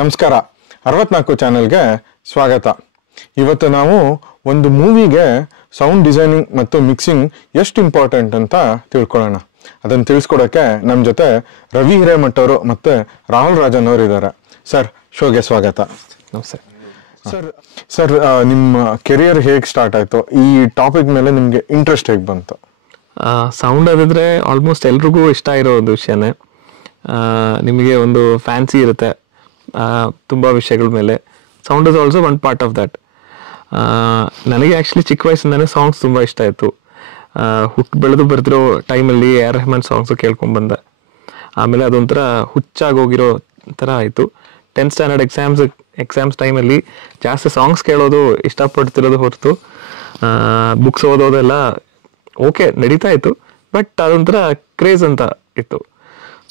ನಮಸ್ಕಾರ 64 ಚಾನೆಲ್ಗೆ ಸ್ವಾಗತ. ಇವತ್ತು ನಾವು ಒಂದು ಮೂವಿಗೆ ಸೌಂಡ್ ಡಿಸೈನಿಂಗ್ ಮತ್ತು ಮಿಕ್ಸಿಂಗ್ ಎಷ್ಟು ಇಂಪಾರ್ಟೆಂಟ್ ಅಂತ ತಿಳ್ಕೊಳ್ಳೋಣ. ಅದನ್ನು ತಿಳಿಸ್ಕೊಡೋಕ್ಕೆ ನಮ್ಮ ಜೊತೆ ರವಿ ಹಿರೇಮಠ ಅವರು ಮತ್ತು ರಾಹುಲ್ ರಾಜನ್ ಅವರು ಇದ್ದಾರೆ. ಸರ್, ಶೋಗೆ ಸ್ವಾಗತ. ನಮಸ್ತೆ ಸರ್, ನಿಮ್ಮ ಕೆರಿಯರ್ ಹೇಗೆ ಸ್ಟಾರ್ಟ್ ಆಯಿತು? ಈ ಟಾಪಿಕ್ ಮೇಲೆ ನಿಮಗೆ ಇಂಟ್ರೆಸ್ಟ್ ಹೇಗೆ ಬಂತು? ಸೌಂಡ್ ಅದಿದ್ರೆ ಆಲ್ಮೋಸ್ಟ್ ಎಲ್ರಿಗೂ ಇಷ್ಟ ಇರೋ ಒಂದು ವಿಷಯನೇ. ನಿಮಗೆ ಒಂದು ಫ್ಯಾನ್ಸಿ ಇರುತ್ತೆ ತುಂಬ ವಿಷಯಗಳ ಮೇಲೆ. Sound is also one part of that. ನನಗೆ ಆ್ಯಕ್ಚುಲಿ ಚಿಕ್ಕ ವಯಸ್ಸಿಂದನೇ ಸಾಂಗ್ಸ್ ತುಂಬ ಇಷ್ಟ ಆಯಿತು. ಬೆಳೆದು ಬರ್ತಿರೋ ಟೈಮಲ್ಲಿ AR ರೆಹಮಾನ್ ಸಾಂಗ್ಸು ಕೇಳ್ಕೊಂಡ್ಬಂದೆ. ಆಮೇಲೆ ಅದೊಂಥರ ಹುಚ್ಚಾಗೋಗಿರೋ ಥರ ಆಯಿತು. 10th ಸ್ಟ್ಯಾಂಡರ್ಡ್ ಎಕ್ಸಾಮ್ಸ್ ಟೈಮಲ್ಲಿ ಜಾಸ್ತಿ ಸಾಂಗ್ಸ್ ಕೇಳೋದು ಇಷ್ಟಪಡ್ತಿರೋದು ಹೊರತು ಬುಕ್ಸ್ ಓದೋದೆಲ್ಲ ಓಕೆ ನಡೀತಾ ಇತ್ತು, ಬಟ್ ಅದೊಂಥರ ಕ್ರೇಜ್ ಅಂತ ಇತ್ತು.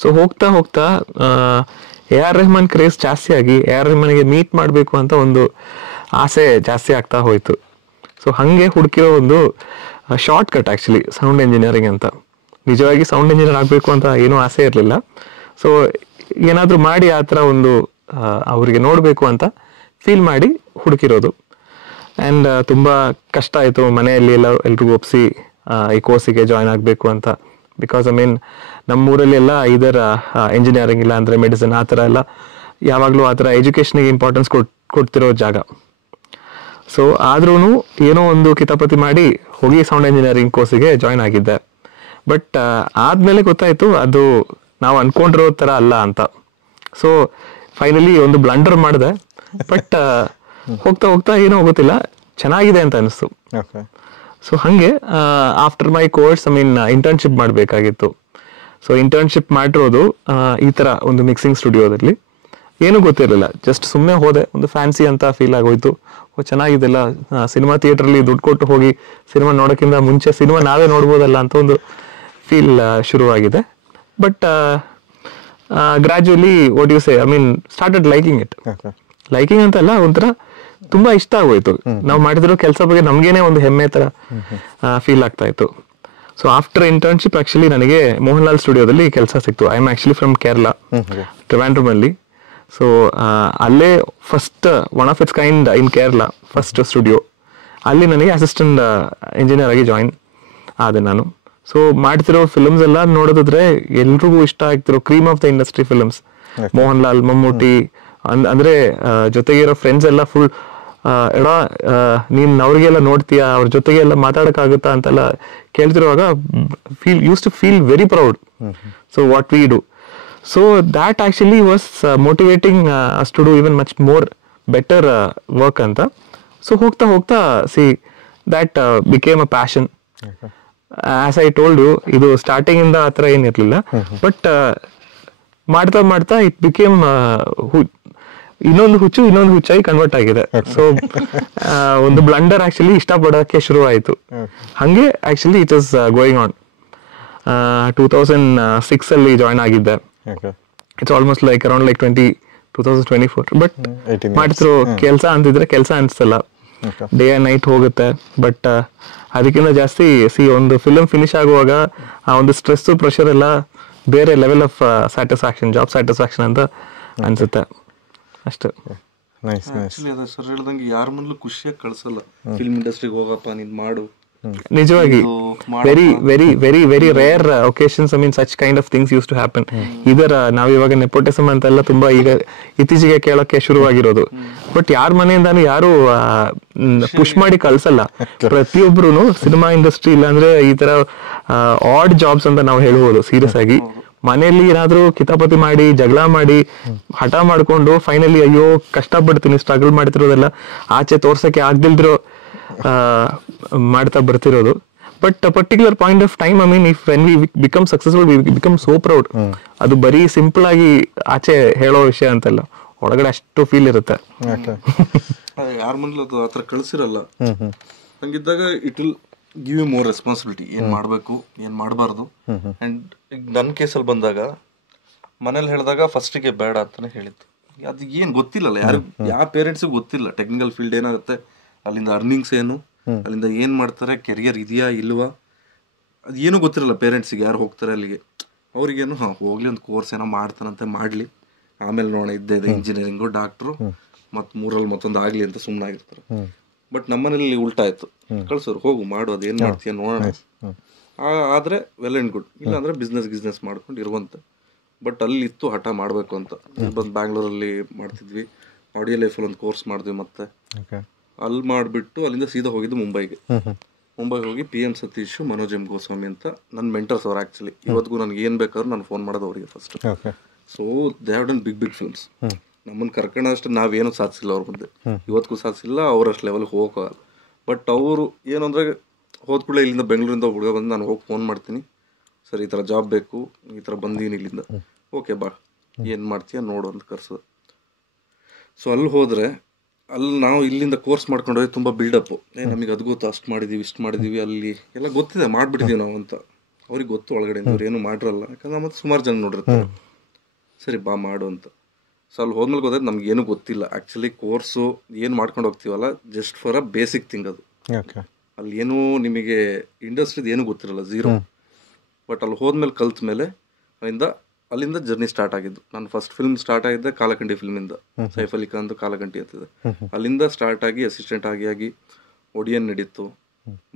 ಸೊ ಹೋಗ್ತಾ ಹೋಗ್ತಾ AR ರೆಹಮಾನ್ ಕ್ರೇಜ್ ಜಾಸ್ತಿ ಆಗಿ AR ರೆಹಮಾನ್ಗೆ ಮೀಟ್ ಮಾಡಬೇಕು ಅಂತ ಒಂದು ಆಸೆ ಜಾಸ್ತಿ ಆಗ್ತಾ ಹೋಯಿತು. ಸೊ ಹಾಗೆ ಹುಡುಕಿರೋ ಒಂದು short cut actually sound engineering ಅಂತ. ನಿಜವಾಗಿ ಸೌಂಡ್ ಇಂಜಿನಿಯರ್ ಆಗಬೇಕು ಅಂತ ಏನೂ ಆಸೆ ಇರಲಿಲ್ಲ. ಸೊ ಏನಾದರೂ ಮಾಡಿ ಆ ಥರ ಒಂದು ಅವರಿಗೆ ನೋಡಬೇಕು ಅಂತ ಫೀಲ್ ಮಾಡಿ ಹುಡುಕಿರೋದು. ಆ್ಯಂಡ್ ತುಂಬ ಕಷ್ಟ ಆಯಿತು. ಮನೆಯಲ್ಲಿ ಎಲ್ರಿಗೂ ಒಪ್ಪಿಸಿ ಈ ಕೋರ್ಸಿಗೆ ಜಾಯ್ನ್ ಆಗಬೇಕು ಅಂತ. ಬಿಕಾಸ್ ನಮ್ಮೂರಲ್ಲಿ ಎಲ್ಲ ಇದರ ಇಂಜಿನಿಯರಿಂಗ್ ಇಲ್ಲ ಅಂದರೆ ಮೆಡಿಸಿನ್ ಆ ಥರ ಎಲ್ಲ ಯಾವಾಗಲೂ ಆ ಥರ ಎಜುಕೇಷನಿಗೆ ಇಂಪಾರ್ಟೆನ್ಸ್ ಕೊಡ್ತಿರೋ ಜಾಗ. ಸೊ ಆದ್ರೂ ಏನೋ ಒಂದು ಕಿತಾಪತಿ ಮಾಡಿ ಹೋಗಿ ಸೌಂಡ್ ಇಂಜಿನಿಯರಿಂಗ್ ಕೋರ್ಸಿಗೆ ಜಾಯ್ನ್ ಆಗಿದ್ದೆ. ಬಟ್ ಆದಮೇಲೆ ಗೊತ್ತಾಯಿತು ಅದು ನಾವು ಅಂದ್ಕೊಂಡಿರೋ ಥರ ಅಲ್ಲ ಅಂತ. ಸೊ ಫೈನಲಿ ಒಂದು ಬ್ಲಂಡರ್ ಮಾಡಿದೆ. ಬಟ್ ಹೋಗ್ತಾ ಹೋಗ್ತಾ ಏನೋ ಗೊತ್ತಿಲ್ಲ, ಚೆನ್ನಾಗಿದೆ ಅಂತ ಅನಿಸ್ತು. ಸೊ ಹಾಗೆ ಆಫ್ಟರ್ ಮೈ ಕೋರ್ಸ್ ಇಂಟರ್ನ್ಶಿಪ್ ಮಾಡಬೇಕಾಗಿತ್ತು. ಸೊ ಇಂಟರ್ನ್ಶಿಪ್ ಮಾಡಿರೋದು ಈ ಥರ ಒಂದು ಮಿಕ್ಸಿಂಗ್ ಸ್ಟುಡಿಯೋದಲ್ಲಿ. ಏನೂ ಗೊತ್ತಿರಲಿಲ್ಲ, ಜಸ್ಟ್ ಸುಮ್ಮನೆ ಹೋದೆ. ಒಂದು ಫ್ಯಾನ್ಸಿ ಅಂತ ಫೀಲ್ ಆಗೋಯ್ತು. ಚೆನ್ನಾಗಿದೆಲ್ಲ, ಸಿನಿಮಾ ಥಿಯೇಟ್ರಲ್ಲಿ ದುಡ್ಡು ಕೊಟ್ಟು ಹೋಗಿ ಸಿನಿಮಾ ನೋಡೋಕ್ಕಿಂತ ಮುಂಚೆ ಸಿನಿಮಾ ನಾವೇ ನೋಡ್ಬೋದಲ್ಲ ಅಂತ ಒಂದು ಫೀಲ್ ಶುರುವಾಗಿದೆ. But gradually what you say started liking it. Liking ಅಂತಲ್ಲ, ಒಂಥರ ತುಂಬ ಇಷ್ಟ ಆಗೋಯ್ತು. ನಾವು ಮಾಡಿದಿರೋ ಕೆಲಸ ಬಗ್ಗೆ ನಮಗೇನೆ ಒಂದು ಹೆಮ್ಮೆ ಥರ ಫೀಲ್ ಆಗ್ತಾ ಇತ್ತು. ಸೊ ಆಫ್ಟರ್ ಇಂಟರ್ನ್ಶಿಪ್ ಆ್ಯಕ್ಚುಲಿ ನನಗೆ ಮೋಹನ್ ಲಾಲ್ ಸ್ಟುಡಿಯೋದಲ್ಲಿ ಕೆಲಸ ಸಿಕ್ತು. I am actually from Kerala, ಟ್ರಿವಾಂಡ್ರಮಲ್ಲಿ. ಸೊ ಅಲ್ಲೇ first one of its kind in Kerala first studio. ಅಲ್ಲಿ ನನಗೆ ಅಸಿಸ್ಟೆಂಟ್ ಇಂಜಿನಿಯರ್ ಆಗಿ ಜಾಯಿನ್ ಆದೆ ನಾನು. ಸೊ ಮಾಡ್ತಿರೋ ಫಿಲ್ಮ್ಸ್ ಎಲ್ಲ ನೋಡೋದಿದ್ರೆ ಎಲ್ರಿಗೂ ಇಷ್ಟ ಆಗ್ತಿರೋ cream of the industry films. Mohan Lal, Mammootty ಅಂದರೆ ಜೊತೆಗಿರೋ ಫ್ರೆಂಡ್ಸ್ ಎಲ್ಲ ಫುಲ್ ನೀನ್ ಅವ್ರಿಗೆಲ್ಲ ನೋಡ್ತೀಯಾ, ಅವ್ರ ಜೊತೆಗೆಲ್ಲ ಮಾತಾಡೋಕ್ಕಾಗುತ್ತಾ ಅಂತೆಲ್ಲ ಕೇಳ್ತಿರುವಾಗ used to feel very proud. So what we do. So that actually was motivating us to do even much more better work ಅಂತ. ಸೊ ಹೋಗ್ತಾ ಹೋಗ್ತಾ that became a passion. As I told you, ಇದು starting ಇಂದ ಆ ಥರ ಏನಿರಲಿಲ್ಲ. But ಮಾಡ್ತಾ ಮಾಡ್ತಾ it became ಇನ್ನೊಂದು ಹುಚ್ಚಾಗಿ ಕನ್ವರ್ಟ್ ಆಗಿದೆ. ಸೊ ಒಂದು ಬ್ಲಂಡರ್ ಆಕ್ಚುಲಿ ಇಷ್ಟಪಡೋಕ್ಕೆ ಶುರು ಆಯಿತು. ಹಾಗೆ actually it is going on. 2006 ಅಲ್ಲಿ ಜಾಯ್ನ್ ಆಗಿದ್ದೆ. It's almost like around like 2024. But ಮಾಡ್ತಿರೋ ಕೆಲಸ ಅಂತಿದ್ರೆ ಕೆಲಸ ಅನಿಸ್ತಲ್ಲ, ಡೇ ಆ್ಯಂಡ್ ನೈಟ್ ಹೋಗುತ್ತೆ. ಬಟ್ ಅದಕ್ಕಿಂತ ಜಾಸ್ತಿ ಒಂದು ಫಿಲ್ಮ್ ಫಿನಿಶ್ ಆಗುವಾಗ ಆ ಒಂದು ಸ್ಟ್ರೆಸ್ಸು ಪ್ರೆಷರ್ ಎಲ್ಲ ಬೇರೆ level of satisfaction, job satisfaction ಅಂತ ಅನ್ಸುತ್ತೆ ಅಷ್ಟೇ. ಸರ್ ಹೇಳ್ದಂಗೆ ಯಾರ ಮೊದಲು ಖುಷಿಯಾಗಿ ಕಳ್ಸಲ್ಲ, ಫಿಲ್ಮ್ ಇಂಡಸ್ಟ್ರಿಗೆ ಹೋಗಪ್ಪ ನೀನ್ ಮಾಡು. ನಿಜವಾಗಿ very very very very rare occasions such kind of things use to happen. ಇದರ ನಾವು ಇವಾಗ ನೆಪೋಟಿಸಮ್ ಅಂತೆಲ್ಲ ತುಂಬಾ ಈಗ ಇತ್ತೀಚೆಗೆ ಕೇಳೋಕ್ಕೆ ಶುರುವಾಗಿರೋದು. ಬಟ್ ಯಾರ ಮನೆಯಿಂದಾನು ಯಾರು ಪುಷ್ ಮಾಡಿ ಕಳ್ಸಲ್ಲ. ಪ್ರತಿಯೊಬ್ರು ಸಿನಿಮಾ ಇಂಡಸ್ಟ್ರಿ ಇಲ್ಲಾಂದ್ರೆ ಈ ತರ ಆಡ್ ಜಾಬ್ಸ್ ಅಂತ ನಾವು ಹೇಳ್ಬೋದು. ಸೀರಿಯಸ್ ಆಗಿ ಮನೆಯಲ್ಲಿ ಏನಾದ್ರೂ ಕಿತಾಪತಿ ಮಾಡಿ ಜಗಳ ಮಾಡಿ ಹಠ ಮಾಡ್ಕೊಂಡು ಫೈನಲಿ ಅಯ್ಯೋ ಕಷ್ಟಪಡ್ತೀನಿ ಸ್ಟ್ರಗಲ್ ಮಾಡ್ತಿರೋದೆಲ್ಲ ಆಚೆ ತೋರ್ಸಕ್ಕೆ ಆಗ್ದಿಲ್ದಿರೋ ಮಾಡ್ತಾ ಬರ್ತಿರೋದು. But particular point of time if when we become successful we become so proud. ಅದು ಬರೀ ಸಿಂಪಲ್ ಆಗಿ ಆಚೆ ಹೇಳೋ ವಿಷಯ ಅಂತಲ್ಲ, ಒಳಗಡೆ ಅಷ್ಟು ಫೀಲ್ ಇರುತ್ತೆ. ಯಾರ ಮೊದಲು ಅದು ಆತರ ಕಳ್ಸಿರಲ್ಲ. ಹಂಗಿದ್ದಾಗ it will give you more responsibility. ಏನ್ ಮಾಡ್ಬೇಕು, ಏನ್ ಮಾಡಬಾರ್ದು. ಅಂಡ್ ಈಗ ನನ್ನ ಕೇಸಲ್ಲಿ ಬಂದಾಗ ಮನೇಲಿ ಹೇಳಿದಾಗ ಫಸ್ಟಿಗೆ ಬೇಡ ಅಂತಾನೆ ಹೇಳಿತ್ತು. ಅದು ಏನ್ ಗೊತ್ತಿಲ್ಲಲ್ಲ, ಯಾರು ಯಾವ ಪೇರೆಂಟ್ಸಿಗೂ ಗೊತ್ತಿಲ್ಲ ಟೆಕ್ನಿಕಲ್ ಫೀಲ್ಡ್ ಏನಾಗುತ್ತೆ, ಅಲ್ಲಿಂದ ಅರ್ನಿಂಗ್ಸ್ ಏನು, ಅಲ್ಲಿಂದ ಏನ್ ಮಾಡ್ತಾರೆ, ಕೆರಿಯರ್ ಇದೆಯಾ ಇಲ್ವಾ, ಅದು ಏನೂ ಗೊತ್ತಿರಲ್ಲ ಪೇರೆಂಟ್ಸಿಗೆ. ಯಾರು ಹೋಗ್ತಾರೆ ಅಲ್ಲಿಗೆ ಅವ್ರಿಗೇನು ಹೋಗ್ಲಿ ಒಂದು ಕೋರ್ಸ್ ಏನೋ ಮಾಡ್ತಾನಂತೆ ಮಾಡಲಿ ಆಮೇಲೆ ನೋಡೋಣ ಇದ್ದೇ ಇದೆ ಇಂಜಿನಿಯರಿಂಗು ಡಾಕ್ಟ್ರು ಮತ್ತು ಮೂರಲ್ಲಿ ಮತ್ತೊಂದು ಆಗಲಿ ಅಂತ ಸುಮ್ಮನೆ ಆಗಿರ್ತಾರೆ. ಬಟ್ ನಮ್ಮನೇಲಿ ಉಲ್ಟಾ ಆಯ್ತು, ಕಳ್ಸೋರು ಹೋಗು ಮಾಡು, ಅದೇನು ಮಾಡ್ತೀಯ ನೋಡೋಣ. ಆದರೆ ವೆಲ್ ಆ್ಯಂಡ್ ಗುಡ್, ಇಲ್ಲಾಂದರೆ ಬಿಸ್ನೆಸ್ ಮಾಡ್ಕೊಂಡು ಇರುವಂತೆ. ಬಟ್ ಅಲ್ಲಿ ಇತ್ತು ಹಠ ಮಾಡಬೇಕು ಅಂತ. ಬಂದು ಬ್ಯಾಂಗ್ಳೂರಲ್ಲಿ ಮಾಡ್ತಿದ್ವಿ, ಆಡಿಯೋ ಲೈಫಲ್ಲಿ ಒಂದು ಕೋರ್ಸ್ ಮಾಡಿದ್ವಿ. ಮತ್ತೆ ಅಲ್ಲಿ ಮಾಡಿಬಿಟ್ಟು ಅಲ್ಲಿಂದ ಸೀದಾ ಹೋಗಿದ್ದು ಮುಂಬೈಗೆ ಹೋಗಿ PN ಸತೀಶ್, ಮನೋಜ್ M. ಗೋಸ್ವಾಮಿ ಅಂತ ನನ್ನ ಮೆಂಟರ್ಸ್ ಅವ್ರು. ಆ್ಯಕ್ಚುಲಿ ಇವತ್ತಿಗೂ ನನಗೆ ಏನು ಬೇಕಾದ್ರೂ ನಾನು ಫೋನ್ ಮಾಡೋದು ಅವರಿಗೆ first. So they have done big films. ನಮ್ಮನ್ನು ಕರ್ಕೊಂಡಷ್ಟು ನಾವೇನು ಸಾಧಿಸಿಲ್ಲ ಅವ್ರ ಮುಂದೆ, ಇವತ್ತಿಗೂ ಸಾಧಿಸಿಲ್ಲ, ಅವರಷ್ಟು ಲೆವೆಲ್ಗೆ ಹೋಗೋಕ್ಕಾಗಲ್ಲ. ಬಟ್ ಅವರು ಏನು ಅಂದರೆ ಹೋದ ಕೂಡಲೇ ಇಲ್ಲಿಂದ ಬೆಂಗಳೂರಿಂದ ಹುಡುಗ ಬಂದು ನಾನು ಹೋಗಿ ಫೋನ್ ಮಾಡ್ತೀನಿ, ಸರ್ ಈ ಥರ ಜಾಬ್ ಬೇಕು, ಈ ಥರ ಬಂದೀನಿ ಇಲ್ಲಿಂದ, ಓಕೆ ಬಾ ಏನು ಮಾಡ್ತೀಯ ನೋಡು ಅಂತ ಕರ್ಸೋದು. ಸೊ ಅಲ್ಲಿ ಹೋದರೆ ಅಲ್ಲಿ ನಾವು ಇಲ್ಲಿಂದ ಕೋರ್ಸ್ ಮಾಡ್ಕೊಂಡು ಹೋಗಿ ತುಂಬ ಬಿಲ್ಡಪ್ಪು, ನಮಗೆ ಅದು ಗೊತ್ತು, ಅಷ್ಟು ಮಾಡಿದ್ದೀವಿ ಇಷ್ಟು ಮಾಡಿದ್ದೀವಿ, ಅಲ್ಲಿ ಎಲ್ಲ ಗೊತ್ತಿದೆ ಮಾಡಿಬಿಟ್ಟಿದ್ದೀವಿ ನಾವು ಅಂತ. ಅವ್ರಿಗೆ ಗೊತ್ತು ಒಳಗಡೆ ಇವ್ರು ಏನು ಮಾಡಿರಲ್ಲ, ಯಾಕಂದ್ರೆ ಮತ್ತೆ ಸುಮಾರು ಜನ ನೋಡಿರ್ತಾರೆ. ಸರಿ ಬಾ ಮಾಡು ಅಂತ. ಸೊ ಅಲ್ಲಿ ಹೋದ್ಮೇಲೆ ಗೊತ್ತಾಯ್ತು ನಮ್ಗೇನು ಗೊತ್ತಿಲ್ಲ ಆ್ಯಕ್ಚುಲಿ. ಕೋರ್ಸು ಏನು ಮಾಡ್ಕೊಂಡು ಹೋಗ್ತೀವಲ್ಲ just for a basic thing ಅದು. ಅಲ್ಲಿ ಏನೂ ನಿಮಗೆ ಇಂಡಸ್ಟ್ರಿದು ಏನೂ ಗೊತ್ತಿರಲ್ಲ, ಝೀರೋ. ಬಟ್ ಅಲ್ಲಿ ಹೋದ್ಮೇಲೆ ಕಲ್ತ ಮೇಲೆ ಅಲ್ಲಿಂದ ಜರ್ನಿ ಸ್ಟಾರ್ಟ್ ಆಗಿದ್ದು. ನಾನು ಫಸ್ಟ್ ಫಿಲ್ಮ್ ಸ್ಟಾರ್ಟ್ ಆಗಿದ್ದೆ ಕಾಲಕಂಡಿ ಫಿಲ್ಮಿಂದ, ಸೈಫ್ ಅಲಿ ಖಾನ್ದು ಕಾಲಕಂಟಿ ಅಂತಿದೆ. ಅಲ್ಲಿಂದ ಸ್ಟಾರ್ಟ್ ಆಗಿ ಅಸಿಸ್ಟೆಂಟ್ ಆಗಿ ಒಡಿಯನ್ ನಡೀತು,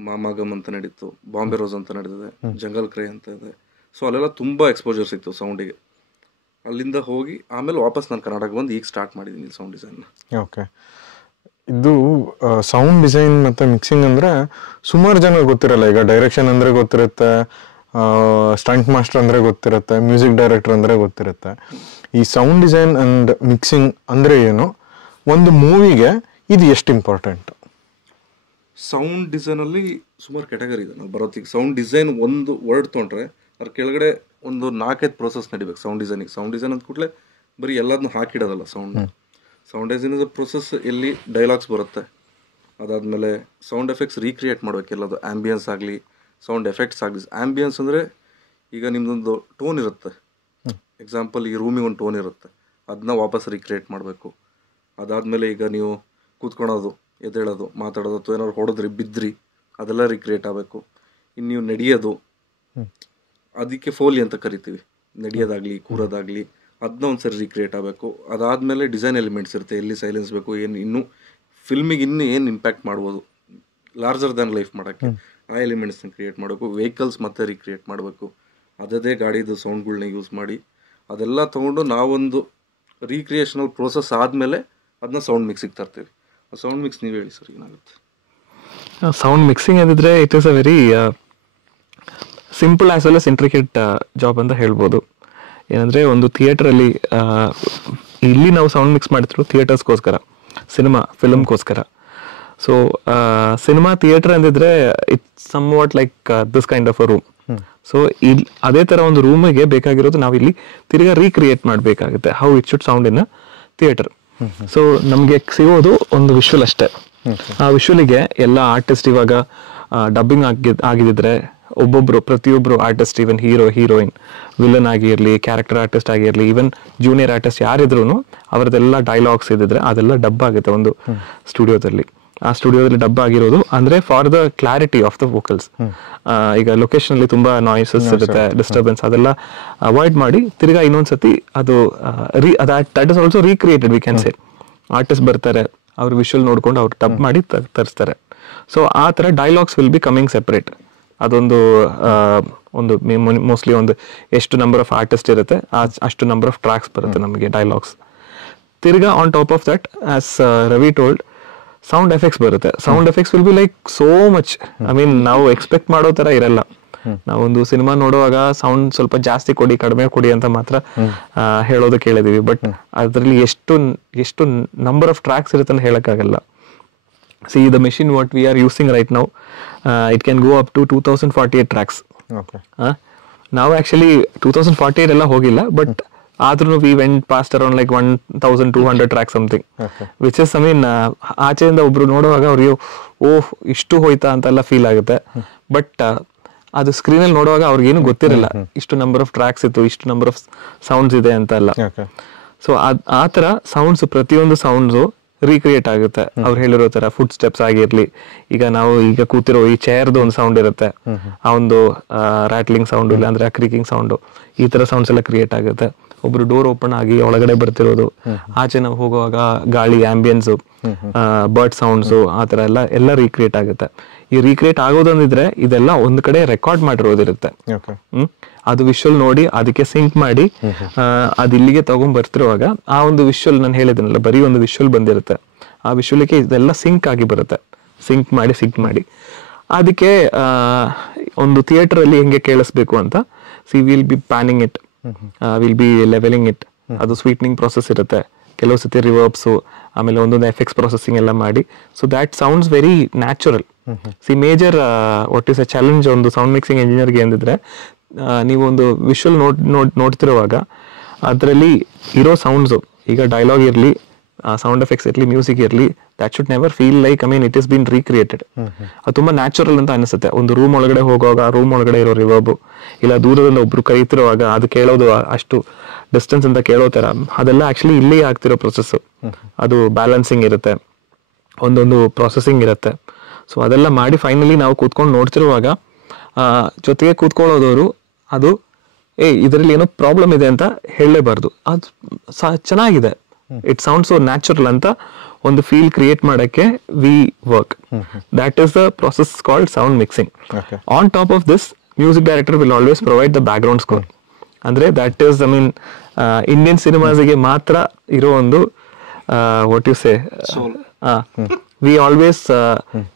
ಮಾಮಾಗಮ್ ಅಂತ ನಡೀತು, ಬಾಂಬೆ ರೋಸ್ ಅಂತ ನಡೀತಿದೆ, ಜಂಗಲ್ ಕ್ರೈ ಅಂತ ಇದೆ. ಸೊ ಅಲ್ಲೆಲ್ಲ ತುಂಬ ಎಕ್ಸ್ಪೋಜರ್ ಸಿಕ್ತು ಸೌಂಡಿಗೆ. ಅಲ್ಲಿಂದ ಹೋಗಿ ಆಮೇಲೆ ವಾಪಸ್ ನಾನು ಕರ್ನಾಟಕ ಬಂದು ಈಗ ಸ್ಟಾರ್ಟ್ ಮಾಡಿದ್ದೀನಿ ಸೌಂಡ್ ಡಿಸೈನ್ನ. ಓಕೆ, ಇದು ಸೌಂಡ್ ಡಿಸೈನ್ ಮತ್ತು ಮಿಕ್ಸಿಂಗ್ ಅಂದರೆ ಸುಮಾರು ಜನ ಗೊತ್ತಿರಲ್ಲ. ಈಗ ಡೈರೆಕ್ಷನ್ ಅಂದರೆ ಗೊತ್ತಿರುತ್ತೆ, ಸ್ಟಂಟ್ ಮಾಸ್ಟರ್ ಅಂದರೆ ಗೊತ್ತಿರುತ್ತೆ, ಮ್ಯೂಸಿಕ್ ಡೈರೆಕ್ಟರ್ ಅಂದರೆ ಗೊತ್ತಿರುತ್ತೆ. ಈ ಸೌಂಡ್ ಡಿಸೈನ್ ಆ್ಯಂಡ್ ಮಿಕ್ಸಿಂಗ್ ಅಂದರೆ ಏನು, ಒಂದು ಮೂವಿಗೆ ಇದು ಎಷ್ಟು ಇಂಪಾರ್ಟೆಂಟ್? ಸೌಂಡ್ ಡಿಸೈನಲ್ಲಿ ಸುಮಾರು ಕ್ಯಾಟಗರಿ ಇದೆ. ನಾವು ಬರೋತ್ತಿಗೆ ಸೌಂಡ್ ಡಿಸೈನ್ ಒಂದು ವರ್ಡ್ ತೊಗೊಂಡ್ರೆ ಅದ್ರ ಕೆಳಗಡೆ ಒಂದು 4-5 ಪ್ರೋಸೆಸ್ ನಡಿಬೇಕು ಸೌಂಡ್ ಡಿಸೈನಿಗೆ. ಸೌಂಡ್ ಡಿಸೈನ್ ಅಂದ ಕೂಡಲೇ ಬರೀ ಎಲ್ಲದನ್ನೂ ಹಾಕಿಡೋದಲ್ಲ. ಸೌಂಡ್ ಡಿಸೈನ್ ಇಸ್ ಪ್ರೊಸೆಸ್ ಎಲ್ಲಿ ಡೈಲಾಗ್ಸ್ ಬರುತ್ತೆ, ಅದಾದಮೇಲೆ ಸೌಂಡ್ ಎಫೆಕ್ಟ್ಸ್ ರೀಕ್ರಿಯೇಟ್ ಮಾಡಬೇಕು. ಎಲ್ಲದು ಆ್ಯಂಬಿಯನ್ಸ್ ಆಗಲಿ, ಸೌಂಡ್ ಎಫೆಕ್ಟ್ಸ್ ಆಗಲಿ. ಆ್ಯಂಬಿಯನ್ಸ್ ಅಂದರೆ ಈಗ ನಿಮ್ಮದೊಂದು ಟೋನ್ ಇರುತ್ತೆ, ಎಕ್ಸಾಂಪಲ್ ಈ ರೂಮಿಗೆ ಒಂದು ಟೋನ್ ಇರುತ್ತೆ, ಅದನ್ನ ವಾಪಸ್ ರೀಕ್ರಿಯೇಟ್ ಮಾಡಬೇಕು. ಅದಾದಮೇಲೆ ಈಗ ನೀವು ಕೂತ್ಕೊಳೋದು, ಎದ್ದೇಳೋದು, ಮಾತಾಡೋದು, ಅಥವಾ ಏನಾದ್ರು ಹೊಡೆದ್ರಿ ಬಿದ್ದ್ರಿ, ಅದೆಲ್ಲ ರೀಕ್ರಿಯೇಟ್ ಆಗಬೇಕು. ಇನ್ನು ನೀವು ನಡೆಯೋದು, ಅದಕ್ಕೆ ಫೋಲಿ ಅಂತ ಕರಿತೀವಿ, ನಡೆಯೋದಾಗಲಿ ಕೂರೋದಾಗಲಿ, ಅದನ್ನ ಒಂದ್ಸರಿ ರೀಕ್ರಿಯೇಟ್ ಆಗಬೇಕು. ಅದಾದಮೇಲೆ ಡಿಸೈನ್ ಎಲಿಮೆಂಟ್ಸ್ ಇರುತ್ತೆ, ಎಲ್ಲಿ ಸೈಲೆನ್ಸ್ ಬೇಕು, ಏನು ಇನ್ನೂ ಫಿಲ್ಮಿಗೆ ಇನ್ನೂ ಏನು ಇಂಪ್ಯಾಕ್ಟ್ ಮಾಡ್ಬೋದು ಲಾರ್ಜರ್ ದ್ಯಾನ್ ಲೈಫ್ ಮಾಡೋಕ್ಕೆ, ಆ ಎಲಿಮೆಂಟ್ಸ್ನ ಕ್ರಿಯೇಟ್ ಮಾಡಬೇಕು. ವೆಹಿಕಲ್ಸ್ ಮತ್ತೆ ರೀಕ್ರಿಯೇಟ್ ಮಾಡಬೇಕು, ಅದೇ ಗಾಡಿದು ಸೌಂಡ್ಗಳನ್ನ ಯೂಸ್ ಮಾಡಿ ಅದೆಲ್ಲ ತೊಗೊಂಡು ನಾವೊಂದು ರೀಕ್ರಿಯೇಷನಲ್ ಪ್ರೋಸೆಸ್ ಆದಮೇಲೆ ಅದನ್ನ ಸೌಂಡ್ ಮಿಕ್ಸಿಗೆ ತರ್ತೀವಿ. ಸೌಂಡ್ ಮಿಕ್ಸ್ ನೀವು ಹೇಳಿ ಸರ್ ಏನಾಗುತ್ತೆ? ಸೌಂಡ್ ಮಿಕ್ಸಿಂಗ್ ಅಂದಿದ್ರೆ it is a very simple as well as intricate job ಅಂತ ಹೇಳ್ಬೋದು. ಏನಂದರೆ ಒಂದು ಥಿಯೇಟ್ರಲ್ಲಿ ಇಲ್ಲಿ ನಾವು ಸೌಂಡ್ ಮಿಕ್ಸ್ ಮಾಡ್ತಿರೋ ಥಿಯೇಟರ್ಸ್ಗೋಸ್ಕರ, ಫಿಲ್ಮ್ಗೋಸ್ಕರ. ಸೊ ಸಿನಿಮಾ ಥಿಯೇಟರ್ ಅಂದಿದ್ರೆ it's somewhat like this kind of a room. So ಇಲ್ಲಿ ಅದೇ ಥರ ಒಂದು ರೂಮಿಗೆ ಬೇಕಾಗಿರೋದು ನಾವಿಲ್ಲಿ ತಿರ್ಗಾ ರೀಕ್ರಿಯೇಟ್ ಮಾಡಬೇಕಾಗುತ್ತೆ, how it should sound in a theatre. So ನಮಗೆ ಸಿಗೋದು ಒಂದು ವಿಶ್ವಲ್ ಅಷ್ಟೇ. ಆ ವಿಶ್ವಲಿಗೆ ಎಲ್ಲ ಆರ್ಟಿಸ್ಟ್ ಇವಾಗ ಡಬ್ಬಿಂಗ್ ಆಗಿದ್ರೆ ಪ್ರತಿಯೊಬ್ಬರು ಆರ್ಟಿಸ್ಟ್, ಈವನ್ ಹೀರೋಯಿನ್, ವಿಲನ್ ಆಗಿರಲಿ, ಕ್ಯಾರೆಕ್ಟರ್ ಆರ್ಟಿಸ್ಟ್ ಆಗಿರಲಿ, ಈವನ್ ಜೂನಿಯರ್ ಆರ್ಟಿಸ್ಟ್ ಯಾರಿದ್ರು ಅವರದೆಲ್ಲ ಡೈಲಾಗ್ಸ್ ಇದ್ದಿದ್ರೆ ಅದೆಲ್ಲ ಡಬ್ ಆಗುತ್ತೆ ಒಂದು ಸ್ಟುಡಿಯೋದಲ್ಲಿ. ಆ ಸ್ಟುಡಿಯೋದಲ್ಲಿ ಡಬ್ ಆಗಿರೋದು ಅಂದ್ರೆ for the clarity of the vocals. ಈಗ ಲೊಕೇಶನ್ ಅಲ್ಲಿ ತುಂಬಾ ನಾಯ್ಸಸ್ ಇರುತ್ತೆ, ಡಿಸ್ಟರ್ಬೆನ್ಸ್, ಅದೆಲ್ಲ ಅವಾಯ್ಡ್ ಮಾಡಿ ತಿರ್ಗಾ ಇನ್ನೊಂದ್ಸತಿ ಅದು that is also recreated we can say. Artist ಬರ್ತಾರೆ, ಅವ್ರ ವಿಷುವಲ್ ನೋಡ್ಕೊಂಡು ಅವ್ರು ಡಬ್ ಮಾಡಿ ತರಿಸ್ತಾರೆ. ಸೊ ಆ ಥರ dialogues will be coming separate. ಅದೊಂದು ಮೋಸ್ಟ್ಲಿ ಒಂದು ಎಷ್ಟು ನಂಬರ್ ಆಫ್ ಆರ್ಟಿಸ್ಟ್ ಇರುತ್ತೆ ಅಷ್ಟು ನಂಬರ್ ಆಫ್ ಟ್ರ್ಯಾಕ್ಸ್ ಬರುತ್ತೆ ನಮಗೆ ಡೈಲಾಗ್ಸ್. ತಿರ್ಗಾ on top of that, as Ravi told, sound effects ಬರುತ್ತೆ. Sound effects will be like so much. I mean ನಾವು ಎಕ್ಸ್ಪೆಕ್ಟ್ ಮಾಡೋ ಥರ ಇರಲ್ಲ. ನಾವೊಂದು ಸಿನಿಮಾ ನೋಡುವಾಗ ಸೌಂಡ್ ಸ್ವಲ್ಪ ಜಾಸ್ತಿ ಕೊಡಿ, ಕಡಿಮೆ ಕೊಡಿ ಅಂತ ಮಾತ್ರ ಹೇಳೋದು ಕೇಳಿದೀವಿ. ಬಟ್ ಅದರಲ್ಲಿ ಎಷ್ಟು ನಂಬರ್ ಆಫ್ ಟ್ರ್ಯಾಕ್ಸ್ ಇರುತ್ತೆ ಅಂತ ಹೇಳಕ್ಕಾಗಲ್ಲ. See the machine what we are using right now, it can go up to 2048 tracks. Okay. Now actually 2048 ಎಲ್ಲ ಹೋಗಿಲ್ಲ, ಬಟ್ ಆದ್ರೂ we went past around like 1200 tracks something. Okay. Which is I mean ಆಚೆಯಿಂದ ಒಬ್ರು ನೋಡುವಾಗ ಅವ್ರಿಗೆ ಓಹ್ ಇಷ್ಟು ಹೋಯ್ತಾ ಅಂತೆಲ್ಲ feel ಆಗುತ್ತೆ. ಬಟ್ ಅದು ಸ್ಕ್ರೀನಲ್ಲಿ ನೋಡುವಾಗ ಅವ್ರಿಗೇನು ಗೊತ್ತಿರಲ್ಲ ಇಷ್ಟು ನಂಬರ್ ಆಫ್ ಟ್ರ್ಯಾಕ್ಸ್ ಇತ್ತು, ಇಷ್ಟು ನಂಬರ್ ಆಫ್ ಸೌಂಡ್ಸ್ ಇದೆ ಅಂತ ಎಲ್ಲ. ಸೊ ಆ ಥರ ಸೌಂಡ್ಸ್, ಪ್ರತಿಯೊಂದು ಸೌಂಡ್ಸು ರೀಕ್ರಿಯೇಟ್ ಆಗುತ್ತೆ. ಅವ್ರು ಹೇಳಿರೋ ತರ ಫುಡ್ ಸ್ಟೆಪ್ಸ್ ಆಗಿರ್ಲಿ, ಈಗ ಕೂತಿರೋ ಈ ಚೇರ್ದು ಒಂದು ಸೌಂಡ್ ಇರುತ್ತೆ, ಆ ಒಂದು ರ್ಯಾಟ್ಲಿಂಗ್ ಸೌಂಡ್ ಇಲ್ಲ ಅಂದ್ರೆ ಕ್ರೀಕಿಂಗ್ ಸೌಂಡು, ಈ ತರ ಸೌಂಡ್ಸ್ ಎಲ್ಲ ಕ್ರಿಯೇಟ್ ಆಗುತ್ತೆ. ಒಬ್ರು ಡೋರ್ ಓಪನ್ ಆಗಿ ಒಳಗಡೆ ಬರ್ತಿರೋದು, ಆಚೆ ನಾವು ಹೋಗುವಾಗ ಗಾಳಿ, ಆಂಬಿಯನ್ಸು, ಬರ್ಡ್ ಸೌಂಡ್ಸು, ಆ ಥರ ಎಲ್ಲ ರೀಕ್ರಿಯೇಟ್ ಆಗುತ್ತೆ. ಈ ರೀಕ್ರಿಯೇಟ್ ಆಗೋದಂದಿದ್ರೆ ಇದೆಲ್ಲ ಒಂದು ಕಡೆ ರೆಕಾರ್ಡ್ ಮಾಡಿರೋದಿರುತ್ತೆ. ಅದು ವಿಶ್ವಲ್ ನೋಡಿ ಅದಕ್ಕೆ ಸಿಂಕ್ ಮಾಡಿ ಅದು ಇಲ್ಲಿಗೆ ತಗೊಂಡ್ ಬರ್ತಿರುವಾಗ ಆ ಒಂದು ವಿಶ್ವಲ್ ನಾನು ಹೇಳಿದ್ನಲ್ಲ, ಬರೀ ಒಂದು ವಿಶ್ವಲ್ ಬಂದಿರುತ್ತೆ. ಆ ವಿಶ್ವಲಿಗೆ ಇದೆಲ್ಲ ಸಿಂಕ್ ಆಗಿ ಬರುತ್ತೆ, ಸಿಂಕ್ ಮಾಡಿ ಅದಕ್ಕೆ ಒಂದು ಥಿಯೇಟರ್ ಅಲ್ಲಿ ಹೆಂಗೆ ಕೇಳಿಸ್ಬೇಕು ಅಂತ, will be panning it, will be levelling it, ಅದು ಸ್ವೀಟ್ನಿಂಗ್ ಪ್ರೊಸೆಸ್ ಇರುತ್ತೆ, ಕೆಲವು ಸತಿ ರಿವರ್ಬ್ಸು, ಆಮೇಲೆ ಒಂದೊಂದು ಎಫೆಕ್ಟ್ಸ್ ಪ್ರೊಸೆಸಿಂಗ್ ಎಲ್ಲ ಮಾಡಿ, so that sounds very natural. Major what is a challenge ಒಂದು ಸೌಂಡ್ ಮಿಕ್ಸಿಂಗ್ ಇಂಜಿನಿಯರ್ಗೆ ಅಂದಿದ್ರೆ, ನೀವು ಒಂದು ವಿಶ್ವಲ್ ನೋಡ್ತಿರುವಾಗ ಅದರಲ್ಲಿ ಇರೋ ಸೌಂಡ್ಸು, ಈಗ ಡೈಲಾಗ್ ಇರಲಿ, ಸೌಂಡ್ ಎಫೆಕ್ಟ್ಸ್ ಇರಲಿ, ಮ್ಯೂಸಿಕ್ ಇರಲಿ, that should never feel like it is been recreated. ಅದು ತುಂಬಾ ನ್ಯಾಚುರಲ್ ಅಂತ ಅನಿಸುತ್ತೆ. ಒಂದು ರೂಮ್ ಒಳಗಡೆ ಹೋಗುವಾಗ ಆ ರೂಮ್ ಒಳಗಡೆ ಇರೋ ರಿವರ್ಬು, ಇಲ್ಲ ದೂರದಿಂದ ಒಬ್ರು ಕರೀತಿರುವಾಗ ಅದು ಕೇಳೋದು ಅಷ್ಟು ಡಿಸ್ಟೆನ್ಸ್ ಅಂತ ಕೇಳೋ ಥರ, ಅದೆಲ್ಲ ಆಕ್ಚುಲಿ ಇಲ್ಲಿ ಆಗ್ತಿರೋ ಪ್ರೊಸೆಸ್. ಅದು ಬ್ಯಾಲೆನ್ಸಿಂಗ್ ಇರುತ್ತೆ, ಒಂದೊಂದು ಪ್ರೊಸೆಸಿಂಗ್ ಇರುತ್ತೆ. ಸೊ ಅದೆಲ್ಲ ಮಾಡಿ ಫೈನಲಿ ನಾವು ಕೂತ್ಕೊಂಡು ನೋಡ್ತಿರುವಾಗ ಜೊತೆಗೆ ಕೂತ್ಕೊಳ್ಳೋದವರು ಅದು ಇದರಲ್ಲಿ ಏನೋ ಪ್ರಾಬ್ಲಮ್ ಇದೆ ಅಂತ ಹೇಳಲೇಬಾರ್ದು, ಅದು ಚೆನ್ನಾಗಿದೆ, ಇಟ್ ಸೌಂಡ್ ಸೊ ನ್ಯಾಚುರಲ್ ಅಂತ ಒಂದು ಫೀಲ್ ಕ್ರಿಯೇಟ್ ಮಾಡಕ್ಕೆ we work. That is the process called sound mixing. On top of this, music director will always provide the background score. ಅಂದ್ರೆ ದಟ್ ಈಸ್ ಇಂಡಿಯನ್ ಸಿನಿಮಾಸ್ಗೆ ಮಾತ್ರ ಇರೋ ಒಂದು what you say, we always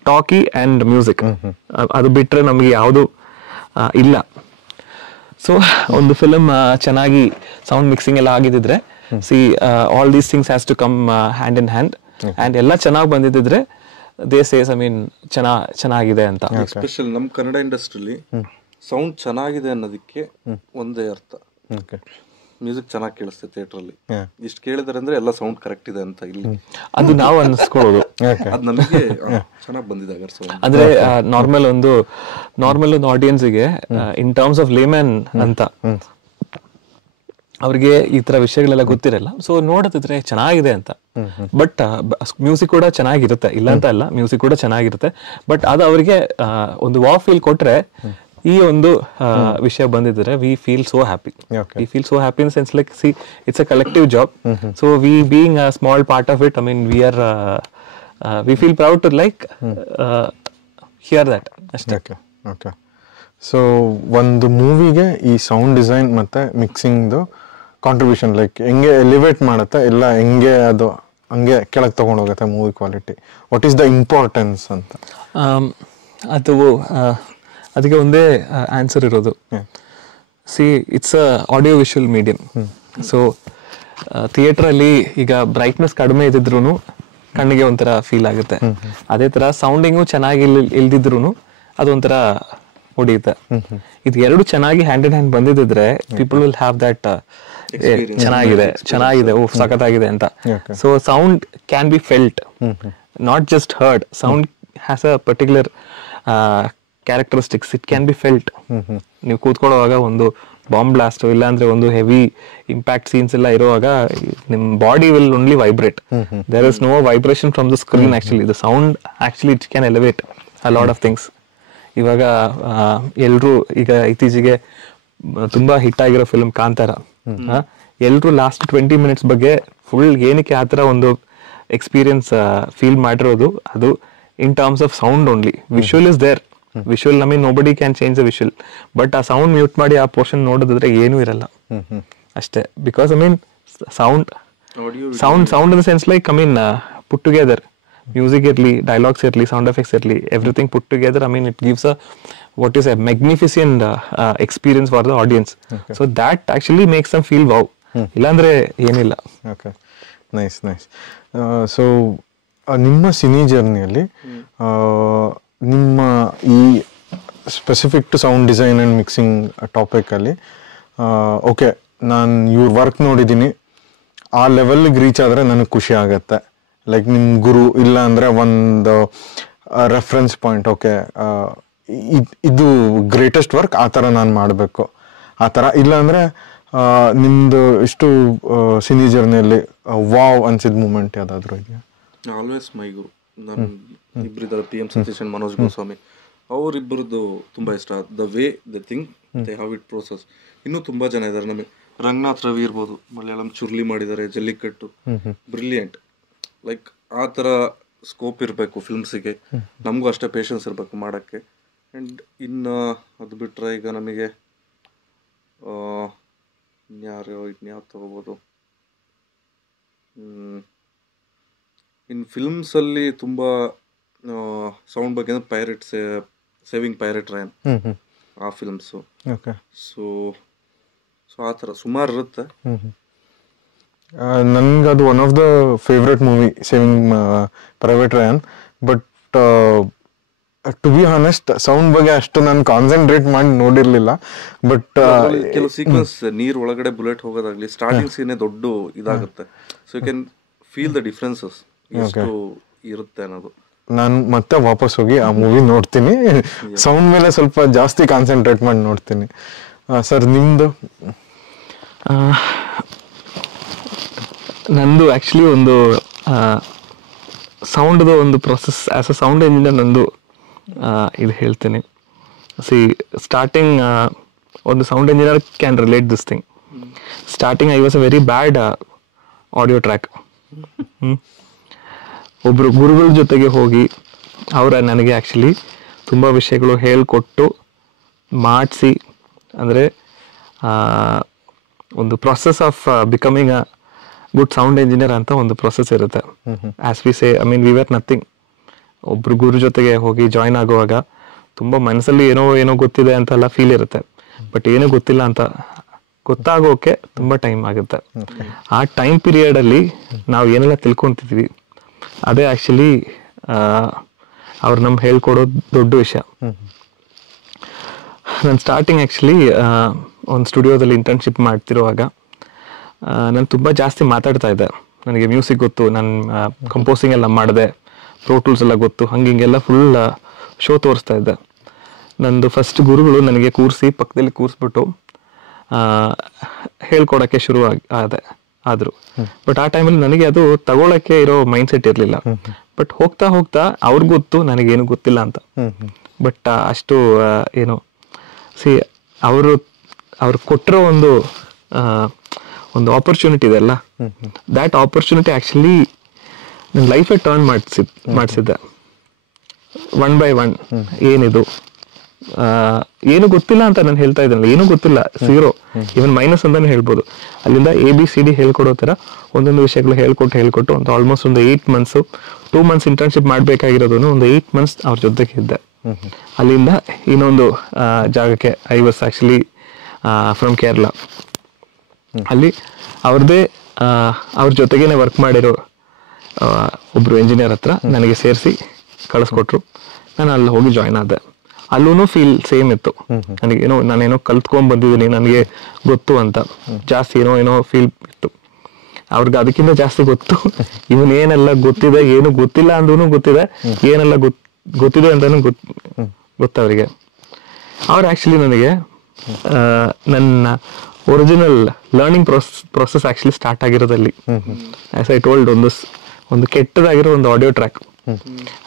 talkie and music, ಅದು ಬಿಟ್ರೆ ನಮಗೆ ಯಾವುದು ಇಲ್ಲ. ಸೊ ಒಂದು ಫಿಲಮ್ ಚೆನ್ನಾಗಿ ಸೌಂಡ್ ಮಿಕ್ಸಿಂಗ್ ಎಲ್ಲ ಆಗಿದ್ರೆ, all these things has to come hand in hand, and ಎಲ್ಲ ಚೆನ್ನಾಗಿ ಬಂದಿದ್ರೆ ದೇ ಸೇಸ್ ಚೆನ್ನಾಗಿದೆ ಅಂತ. ಎಸ್ಪೆಷಲ್ ನಮ್ಮ ಕನ್ನಡ ಇಂಡಸ್ಟ್ರಿಲಿ ಸೌಂಡ್ ಚೆನ್ನಾಗಿದೆ ಅನ್ನೋದಕ್ಕೆ ಒಂದೇ ಅರ್ಥ, ಮ್ಯೂಸಿಕ್ ಚೆನ್ನಾಗಿ ಕೇಳಿಸ್ತೇ ಥಿಯೇಟರ್ ಅಲ್ಲಿ. ಇಷ್ಟು ಕೇಳಿದಾರೆ ಅಂದ್ರೆ ಎಲ್ಲ ಸೌಂಡ್ ಕರೆಕ್ಟ್ ಇದೆ ಅಂತ ಇಲ್ಲಿ ಅದು ನಾವು ಅನ್ನಿಸ್ಕೊಳ್ಳೋದು. ಅದು ನಮಗೆ ಚೆನ್ನಾಗಿ ಬಂದಿದೆ. ಅಂದ್ರೆ ನಾರ್ಮಲ್ ಒಂದು ಆಡಿಯನ್ಸ್ಗೆ ಇನ್ ಟರ್ಮ್ಸ್ ಆಫ್ ಲೇಮ್ಯಾನ್ ಅಂತ ಅವ್ರಿಗೆ ಈ ತರ ವಿಷಯಗಳೆಲ್ಲ ಗೊತ್ತಿರಲ್ಲ. ಸೊ ನೋಡುತ್ತಿದ್ರೆ ಚೆನ್ನಾಗಿದೆ ಅಂತ, ಬಟ್ ಮ್ಯೂಸಿಕ್ ಕೂಡ ಚೆನ್ನಾಗಿರುತ್ತೆ, ಇಲ್ಲ ಅಂತ ಅಲ್ಲ, ಮ್ಯೂಸಿಕ್ ಕೂಡ ಚೆನ್ನಾಗಿರುತ್ತೆ, ಬಟ್ ಅದು ಅವರಿಗೆ ಒಂದು ವಾವ್ ಫೀಲ್ ಕೊಟ್ರೆ, ಈ ಒಂದು ವಿಷಯ ಬಂದಿದ್ರೆ we feel so happy. We feel so happy in sense like it's a collective job. So we being a small part of it, we feel proud to like hear that ಅಷ್ಟೇ. Okay. So ಒಂದು ಮೂವಿಗೆ ಈ sound design ಮತ್ತೆ ಮಿಕ್ಸಿಂಗ್ದು contribution like ಹೆಂಗೆ elevate ಮಾಡುತ್ತೆ, ಇಲ್ಲ ಹೆಂಗೆ ಅದು ಹಂಗೆ ಕೆಳಗೆ ತಗೊಂಡು ಹೋಗುತ್ತೆ movie quality, what is the importance ಅಂತ? ಅದಕ್ಕೆ ಒಂದೇ ಆನ್ಸರ್ ಇರೋದು. It's a audio visual medium. So ಥಿಯೇಟ್ರಲ್ಲಿ ಈಗ ಬ್ರೈಟ್ನೆಸ್ ಕಡಿಮೆ ಇದ್ದಿದ್ರು ಕಣ್ಣಿಗೆ ಒಂಥರ ಫೀಲ್ ಆಗುತ್ತೆ. ಅದೇ ತರ ಸೌಂಡಿಂಗು ಚೆನ್ನಾಗಿ ಇಲ್ದಿದ್ರು ಅದೊಂಥರ ಹೊಡೆಯುತ್ತೆ. ಇದು ಎರಡು ಚೆನ್ನಾಗಿ ಹ್ಯಾಂಡ್ ಇನ್ ಹ್ಯಾಂಡ್ ಬಂದಿದ್ರೆ ಪೀಪಲ್ ವಿಲ್ ಹ್ಯಾವ್ ದಟ್ ಚೆನ್ನಾಗಿದೆ ಓ ಸಖತ್ತಾಗಿದೆ ಅಂತ. So sound can be felt, not just heard. Sound has a particular characteristics, it can be felt. ನೀವು ಕೂತ್ಕೊಳ್ಳುವಾಗ ಒಂದು ಬಾಂಬ್ ಬ್ಲಾಸ್ಟ್ ಇಲ್ಲ ಅಂದ್ರೆ ಒಂದು ಹೆವಿ ಇಂಪ್ಯಾಕ್ಟ್ ಸೀನ್ಸ್ ಎಲ್ಲ ಇರುವಾಗ ನಿಮ್ body will only vibrate. There is no vibration from the screen. Actually the sound actually it can elevate a lot of things. ಇವಾಗ ಎಲ್ರು ಈಗ ಇತ್ತೀಚೆಗೆ ತುಂಬಾ ಹಿಟ್ ಆಗಿರೋ ಫಿಲ್ಮ್ ಕಾಂತಾರ, ಎಲ್ರು ಲಾಸ್ಟ್ 20 minutes ಬಗ್ಗೆ ಫುಲ್ ಏನಕ್ಕೆ ಆತರ ಒಂದು ಎಕ್ಸ್ಪೀರಿಯನ್ಸ್ ಫೀಲ್ ಮಾಡಿರೋದು, ಅದು in terms of sound only. Visual is there, visual nobody can change the visual, but ಆ ಸೌಂಡ್ ಮ್ಯೂಟ್ ಮಾಡಿ ಆ ಪೋರ್ಷನ್ ನೋಡಿದ್ರೆ ಏನೂ ಇರಲ್ಲ ಅಷ್ಟೇ. Because sound in the sense like put together, music irli, dialogues irli, sound effects irli, everything put together, it gives a what is a magnificent experience for the audience. So that actually makes them feel wow. illandre yenilla. Okay, nice. So ನಿಮ್ಮ cine ಜರ್ನಿಯಲ್ಲಿ ನಿಮ್ಮ ಈ specific to sound design and mixing topically okay ನಾನು ಇವ್ರ work ನೋಡಿದ್ದೀನಿ, ಆ ಲೆವೆಲ್ಗೆ reach ಆದರೆ ನನಗೆ ಖುಷಿ ಆಗುತ್ತೆ. ಲೈಕ್ ನಿಮ್ಮ ಗುರು ಇಲ್ಲ ಅಂದರೆ ಒಂದು ರೆಫರೆನ್ಸ್ ಪಾಯಿಂಟ್, ಓಕೆ ಇದು ಗ್ರೇಟೆಸ್ಟ್ ವರ್ಕ್, ಆ ಥರ ನಾನು ಮಾಡಬೇಕು ಆ ಥರ. ಇಲ್ಲಾಂದರೆ ನಿಮ್ಮದು ಇಷ್ಟು ಸಿನಿ ಜರ್ನಿಯಲ್ಲಿ ವಾವ್ ಅನ್ಸಿದ ಮೂಮೆಂಟ್ ಯಾವುದಾದ್ರೂ ಇದೆಯಾ? ಆಲ್ವೇಸ್ ಮೈ ಗುರು. ನಾನು ಇಬ್ಬರಿದ್ದಾರೆ, PM ಸತೀಶ್ ಅಂಡ್ ಮನೋಜ್ ಗೋಸ್ವಾಮಿ, ಅವರಿಬ್ಬರದ್ದು ತುಂಬ ಇಷ್ಟ. The way the thing they have it process. ಇನ್ನೂ ತುಂಬ ಜನ ಇದ್ದಾರೆ ನಮಗೆ. ರಂಗನಾಥ್ ರವಿ ಇರ್ಬೋದು, ಮಲಯಾಳಂ ಚುರ್ಲಿ ಮಾಡಿದ್ದಾರೆ, ಜಲ್ಲಿಕಟ್ಟು, ಬ್ರಿಲಿಯಂಟ್. ಲೈಕ್ ಆ ಥರ ಸ್ಕೋಪ್ ಇರಬೇಕು ಫಿಲ್ಮ್ಸಿಗೆ, ನಮಗೂ ಅಷ್ಟೇ ಪೇಷನ್ಸ್ ಇರಬೇಕು ಮಾಡೋಕ್ಕೆ. ಆ್ಯಂಡ್ ಇನ್ನು ಅದು ಬಿಟ್ಟರೆ ಈಗ ನಮಗೆ ಇನ್ಯಾವ್ದು ತಗೋಬೋದು, ಇನ್ನು ಫಿಲ್ಮ್ಸಲ್ಲಿ ತುಂಬ ಸೌಂಡ್ ಬಗ್ಗೆ ಅಂದರೆ ಪೈರೇಟ್ಸ್, ಸೇವಿಂಗ್ ಪೈರೇಟ್ ರೈನ್, ಆ ಫಿಲ್ಮ್ಸು. ಓಕೆ. ಸೊ ಆ ಥರ ಸುಮಾರು ಇರುತ್ತೆ. ನನ್ಗೆ ಅದು one of the favourite movie, Saving Private Ryan. But to be honest sound ಬಗ್ಗೆ ಅಷ್ಟು ನಾನು ಕಾನ್ಸಂಟ್ರೇಟ್ ಮಾಡಿ ನೋಡಿರ್ಲಿಲ್ಲ. ಬಟ್ ಕೆಲವು ಸೀಕ್ವೆನ್ಸ್ ನೀರ್ ಒಳಗಡೆ ಬುಲೆಟ್ ಹೋಗೋದಾಗ್ಲಿ, ಸ್ಟಾರ್ಟಿಂಗ್ ಸೀನೇ ದೊಡ್ಡ ಇದಾಗುತ್ತೆ. So you can feel the differences ಎಷ್ಟು ಇರುತ್ತೆ ಅನ್ನೋದು. ನಾನು ಮತ್ತೆ ವಾಪಸ್ ಹೋಗಿ ಆ ಮೂವಿ ನೋಡ್ತೀನಿ, ಸೌಂಡ್ ಮೇಲೆ ಸ್ವಲ್ಪ ಜಾಸ್ತಿ ಕಾನ್ಸಂಟ್ರೇಟ್ ಮಾಡಿ ನೋಡ್ತೀನಿ. ಸರ್ ನಿಮ್ದು? ನಂದು ಆ್ಯಕ್ಚುಲಿ ಒಂದು ಸೌಂಡ್ದು ಒಂದು process as a sound engineer ನಂದು ಇದು ಹೇಳ್ತೀನಿ. ಸ್ಟಾರ್ಟಿಂಗ್ ಒಂದು sound engineer can relate this thing. Starting I was a very bad audio track. ಒಬ್ಬರು ಗುರುಗಳ ಜೊತೆಗೆ ಹೋಗಿ ನನಗೆ ಆ್ಯಕ್ಚುಲಿ ತುಂಬ ವಿಷಯಗಳು ಹೇಳಿಕೊಟ್ಟು ಮಾಡಿಸಿ, ಅಂದರೆ ಒಂದು process of becoming a good sound engineer ಅಂತ ಒಂದು ಪ್ರೊಸೆಸ್ ಇರುತ್ತೆ. As we say, I mean we were nothing. ಒಬ್ರು ಗುರು ಜೊತೆಗೆ ಹೋಗಿ ಜಾಯ್ನ್ ಆಗುವಾಗ ತುಂಬ ಮನಸ್ಸಲ್ಲಿ ಏನೋ ಗೊತ್ತಿದೆ ಅಂತೆಲ್ಲ ಫೀಲ್ ಇರುತ್ತೆ. ಬಟ್ ಏನೂ ಗೊತ್ತಿಲ್ಲ ಅಂತ ಗೊತ್ತಾಗೋಕೆ ತುಂಬ ಟೈಮ್ ಆಗುತ್ತೆ. ಆ ಟೈಮ್ ಪೀರಿಯಡಲ್ಲಿ ನಾವು ಏನೆಲ್ಲ ತಿಳ್ಕೊತಿದ್ವಿ ಅದೇ ಆ್ಯಕ್ಚುಲಿ ಅವ್ರು ನಮ್ಗೆ ಹೇಳ್ಕೊಡೋದು ದೊಡ್ಡ ವಿಷಯ. ನಾನು ಸ್ಟಾರ್ಟಿಂಗ್ ಆ್ಯಕ್ಚುಲಿ ಒಂದು ಸ್ಟುಡಿಯೋದಲ್ಲಿ ಇಂಟರ್ನ್ಶಿಪ್ ಮಾಡ್ತಿರುವಾಗ ನಾನು ತುಂಬ ಜಾಸ್ತಿ ಮಾತಾಡ್ತಾ ಇದ್ದೆ. ನನಗೆ ಮ್ಯೂಸಿಕ್ ಗೊತ್ತು, ನಾನು ಕಂಪೋಸಿಂಗ್ ಎಲ್ಲ ಮಾಡಿದೆ, ಪ್ರೋ ಟೂಲ್ಸ್ ಎಲ್ಲ ಗೊತ್ತು, ಹಿಂಗೆಲ್ಲ ಫುಲ್ ಶೋ ತೋರಿಸ್ತಾ ಇದ್ದೆ. ನಂದು ಫಸ್ಟ್ ಗುರುಗಳು ನನಗೆ ಪಕ್ಕದಲ್ಲಿ ಕೂರಿಸ್ಬಿಟ್ಟು ಹೇಳ್ಕೊಡೋಕ್ಕೆ ಶುರು ಆದರು. ಬಟ್ ಆ ಟೈಮಲ್ಲಿ ನನಗೆ ಅದು ತಗೊಳಕ್ಕೆ ಇರೋ ಮೈಂಡ್ ಸೆಟ್ ಇರಲಿಲ್ಲ. ಬಟ್ ಹೋಗ್ತಾ ಹೋಗ್ತಾ ಅವ್ರಿಗೆ ಗೊತ್ತು ನನಗೇನು ಗೊತ್ತಿಲ್ಲ ಅಂತ. ಬಟ್ ಅಷ್ಟು ಏನು ಅವರು ಕೊಟ್ಟಿರೋ ಒಂದು ಆಪರ್ಚುನಿಟಿ ಇದೆಲ್ಲ, ದ್ಯಾಟ್ ಆಪರ್ಚುನಿಟಿ ಆ್ಯಕ್ಚುಲಿ ನನ್ನ ಲೈಫೇ ಟರ್ನ್ ಮಾಡಿಸಿದ್ದೆ. 1 by 1 ಏನಿದು ಏನು ಗೊತ್ತಿಲ್ಲ ಅಂತ ನಾನು ಹೇಳ್ತಾ ಇದ್ದೀನಲ್ಲ, ಏನೂ ಗೊತ್ತಿಲ್ಲ, 0, ಈವನ್ ಮೈನಸ್ ಅಂತಾನೆ ಹೇಳ್ಬೋದು. ಅಲ್ಲಿಂದ ABCD ಹೇಳ್ಕೊಡೋ ಥರ ಒಂದೊಂದು ವಿಷಯಗಳು ಹೇಳ್ಕೊಟ್ಟು ಒಂದು ಆಲ್ಮೋಸ್ಟ್ ಒಂದು 8 months, 2 months ಇಂಟರ್ನ್ಶಿಪ್ ಮಾಡಬೇಕಾಗಿರೋದು ಒಂದು 8 months ಅವ್ರ ಜೊತೆಗೆ ಇದ್ದೆ. ಅಲ್ಲಿಂದ ಇನ್ನೊಂದು ಜಾಗಕ್ಕೆ I was actually from Kerala. ಅಲ್ಲಿ ಅವ್ರದ್ದೇ ಅವ್ರ ಜೊತೆಗೇನೆ ವರ್ಕ್ ಮಾಡಿರೋ ಒಬ್ಬರು ಇಂಜಿನಿಯರ್ ಹತ್ರ ನನಗೆ ಸೇರಿಸಿ ಕಳಿಸ್ಕೊಟ್ರು. ನಾನು ಅಲ್ಲಿ ಹೋಗಿ ಜಾಯ್ನ್ ಆದೆ. ಅಲ್ಲೂ ಫೀಲ್ ಸೇಮ್ ಇತ್ತು. ನಾನೇನೋ ಕಲ್ತ್ಕೊಂಡ್ ಬಂದಿದ್ದೀನಿ, ನನಗೆ ಗೊತ್ತು ಅಂತ ಜಾಸ್ತಿ ಏನೋ ಫೀಲ್ ಇತ್ತು. ಅವ್ರಿಗೆ ಅದಕ್ಕಿಂತ ಜಾಸ್ತಿ ಗೊತ್ತು. ಇವನ್ ಏನೆಲ್ಲ ಗೊತ್ತಿದೆ, ಏನು ಗೊತ್ತಿಲ್ಲ ಅಂದ್ರೂ ಗೊತ್ತಿದೆ, ಏನೆಲ್ಲ ಗೊತ್ತಿದೆ ಅಂತಾನು ಗೊತ್ತವರಿಗೆ. ಅವ್ರು ಆ್ಯಕ್ಚುಲಿ ನನಗೆ ನನ್ನ original learning process actually start ಆಗಿರೋದಲ್ಲಿ, ಆಸ್ ಐ ಟೋಲ್ಡ್, ಒಂದು ಕೆಟ್ಟದಾಗಿರೋ ಒಂದು ಆಡಿಯೋ ಟ್ರ್ಯಾಕ್.